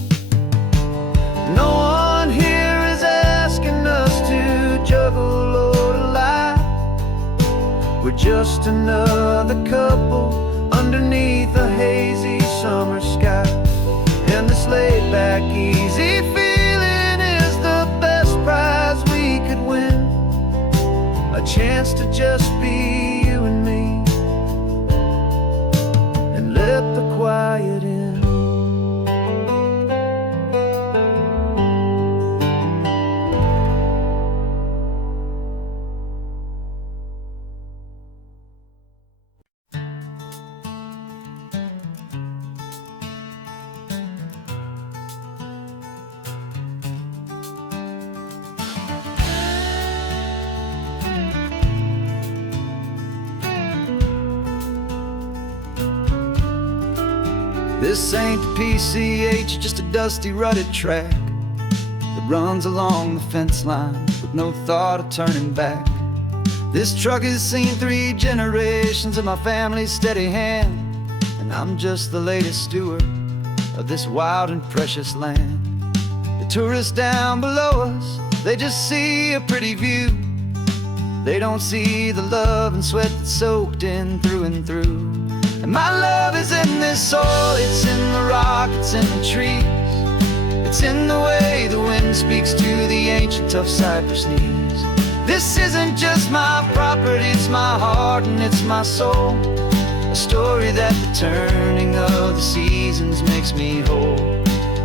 No one here is asking us to juggle or to lie. We're just another couple underneath a hazy summer sky. And this laid back, easy feeling is the best prize we could win. A chance to just be you and me, and let the quiet in. This ain't the PCH, just a dusty rutted track that runs along the fence line with no thought of turning back. This truck has seen 3 generations of my family's steady hand, and I'm just the latest steward of this wild and precious land. The tourists down below us, they just see a pretty view. They don't see the love and sweat that's soaked in through and through. And my love is in this soil, it's in the rock, it's in the trees. It's in the way the wind speaks to the ancient tough cypress knees. This isn't just my property, it's my heart and it's my soul. A story that the turning of the seasons makes me whole.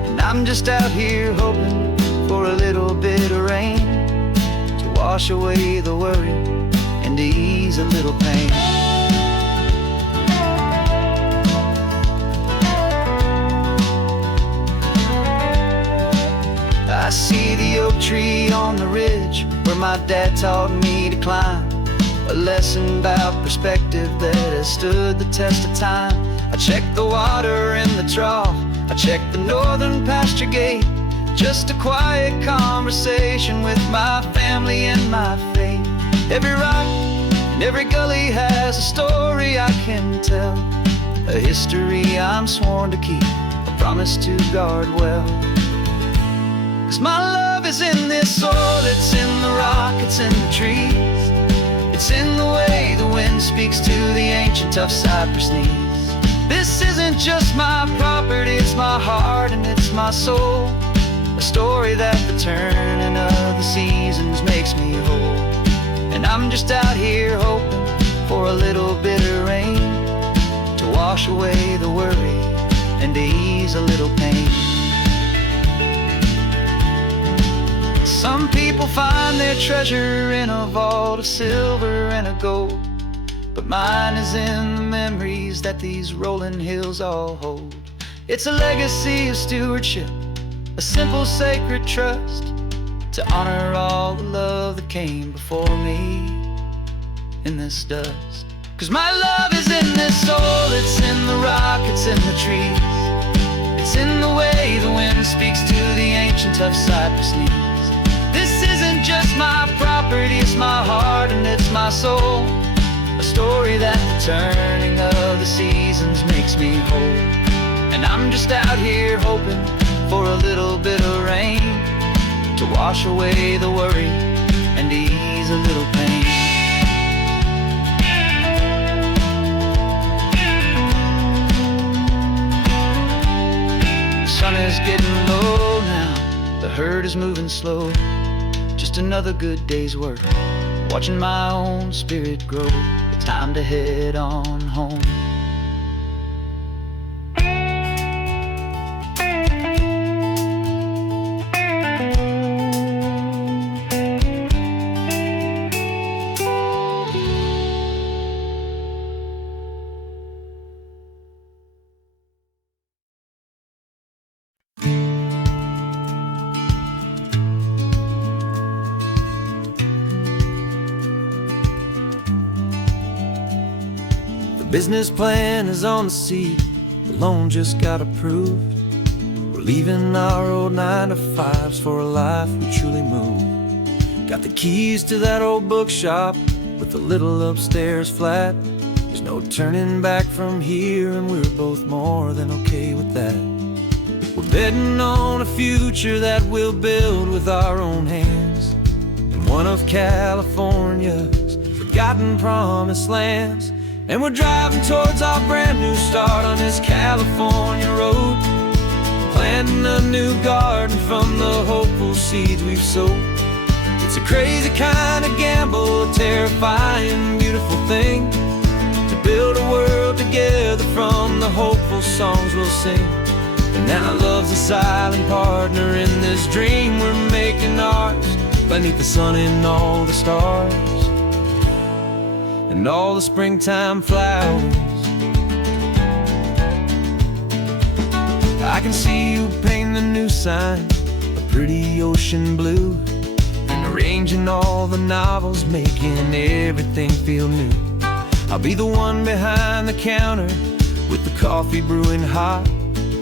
And I'm just out here hoping for a little bit of rain to wash away the worry and to ease a little pain. I see the oak tree on the ridge where my dad taught me to climb. A lesson about perspective that has stood the test of time. I check the water in the trough, I check the northern pasture gate. Just a quiet conversation with my family and my faith. Every rock and every gully has a story I can tell. A history I'm sworn to keep, a promise to guard well. 'Cause my love is in this soil, it's in the rock, it's in the trees. It's in the way the wind speaks to the ancient tough cypress knees. This isn't just my property, it's my heart and it's my soul. A story that the turning of the seasons makes me whole. And I'm just out here hoping for a little bit of rain to wash away the worry and to ease a little pain. Some people find their treasure in a vault of silver and a gold, but mine is in the memories that these rolling hills all hold. It's a legacy of stewardship, a simple sacred trust, to honor all the love that came before me in this dust. 'Cause my love is in this soul, it's in the rock, it's in the trees. It's in the way the wind speaks to the ancient tough cypress knees. This isn't just my property, it's my heart and it's my soul. A story that the turning of the seasons makes me whole. And I'm just out here hoping for a little bit of rain to wash away the worry and ease a little pain. The sun is getting low now, the herd is moving slow. Just another good day's work, watching my own spirit grow. Time to head on home. Business plan is on the seat, the loan just got approved. We're leaving our old 9-to-5s for a life we truly move. Got the keys to that old bookshop with the little upstairs flat. There's no turning back from here, and we're both more than okay with that. We're betting on a future that we'll build with our own hands, and one of California's forgotten promised lands. And we're driving towards our brand new start on this California road, planting a new garden from the hopeful seeds we've sowed. It's a crazy kind of gamble, a terrifying, beautiful thing, to build a world together from the hopeful songs we'll sing. And now love's a silent partner in this dream we're making ours, beneath the sun and all the stars and all the springtime flowers. I can see you painting a new sign, a pretty ocean blue, and arranging all the novels, making everything feel new. I'll be the one behind the counter with the coffee brewing hot,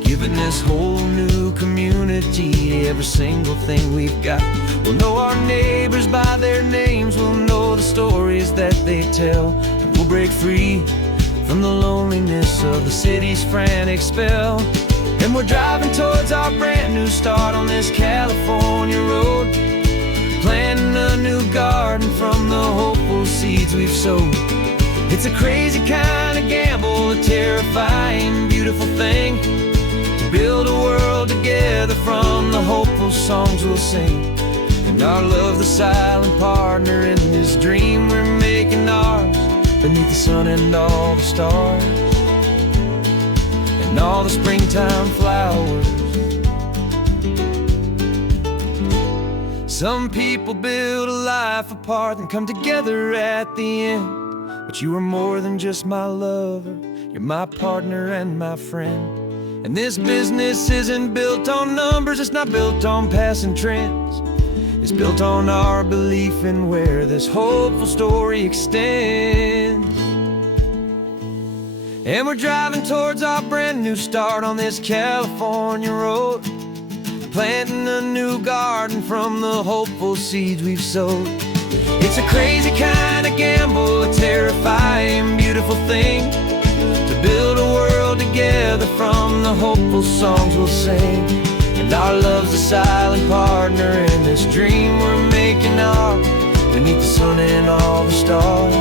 giving this whole new community every single thing we've got. We'll know our neighbors by their names, we'll know the stories that they tell, and we'll break free from the loneliness of the city's frantic spell. And we're driving towards our brand new start on this California road, planting a new garden from the hopeful seeds we've sowed. It's a crazy kind of gamble, a terrifying, beautiful thing, to build a world together from the hopeful songs we'll sing. And our love's the silent partner in this dream we're making ours, beneath the sun and all the stars and all the springtime flowers. Some people build a life apart and come together at the end, but you are more than just my lover, you're my partner and my friend. And this business isn't built on numbers, it's not built on passing trends, it's built on our belief in where this hopeful story extends. And we're driving towards our brand new start on this California road, planting a new garden from the hopeful seeds we've sowed. It's a crazy kind of gamble, a terrifying, beautiful thing, to build a world together from the hopeful songs we'll sing. And our love's a silent partner in this dream we're making ours, beneath the sun and all the stars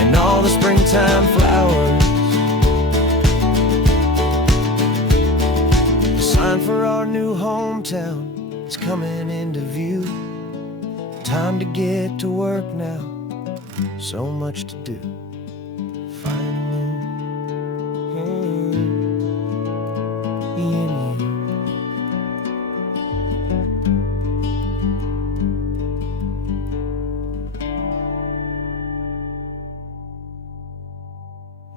and all the springtime flowers. The sign for our new hometown is coming into view. Time to get to work now, so much to do.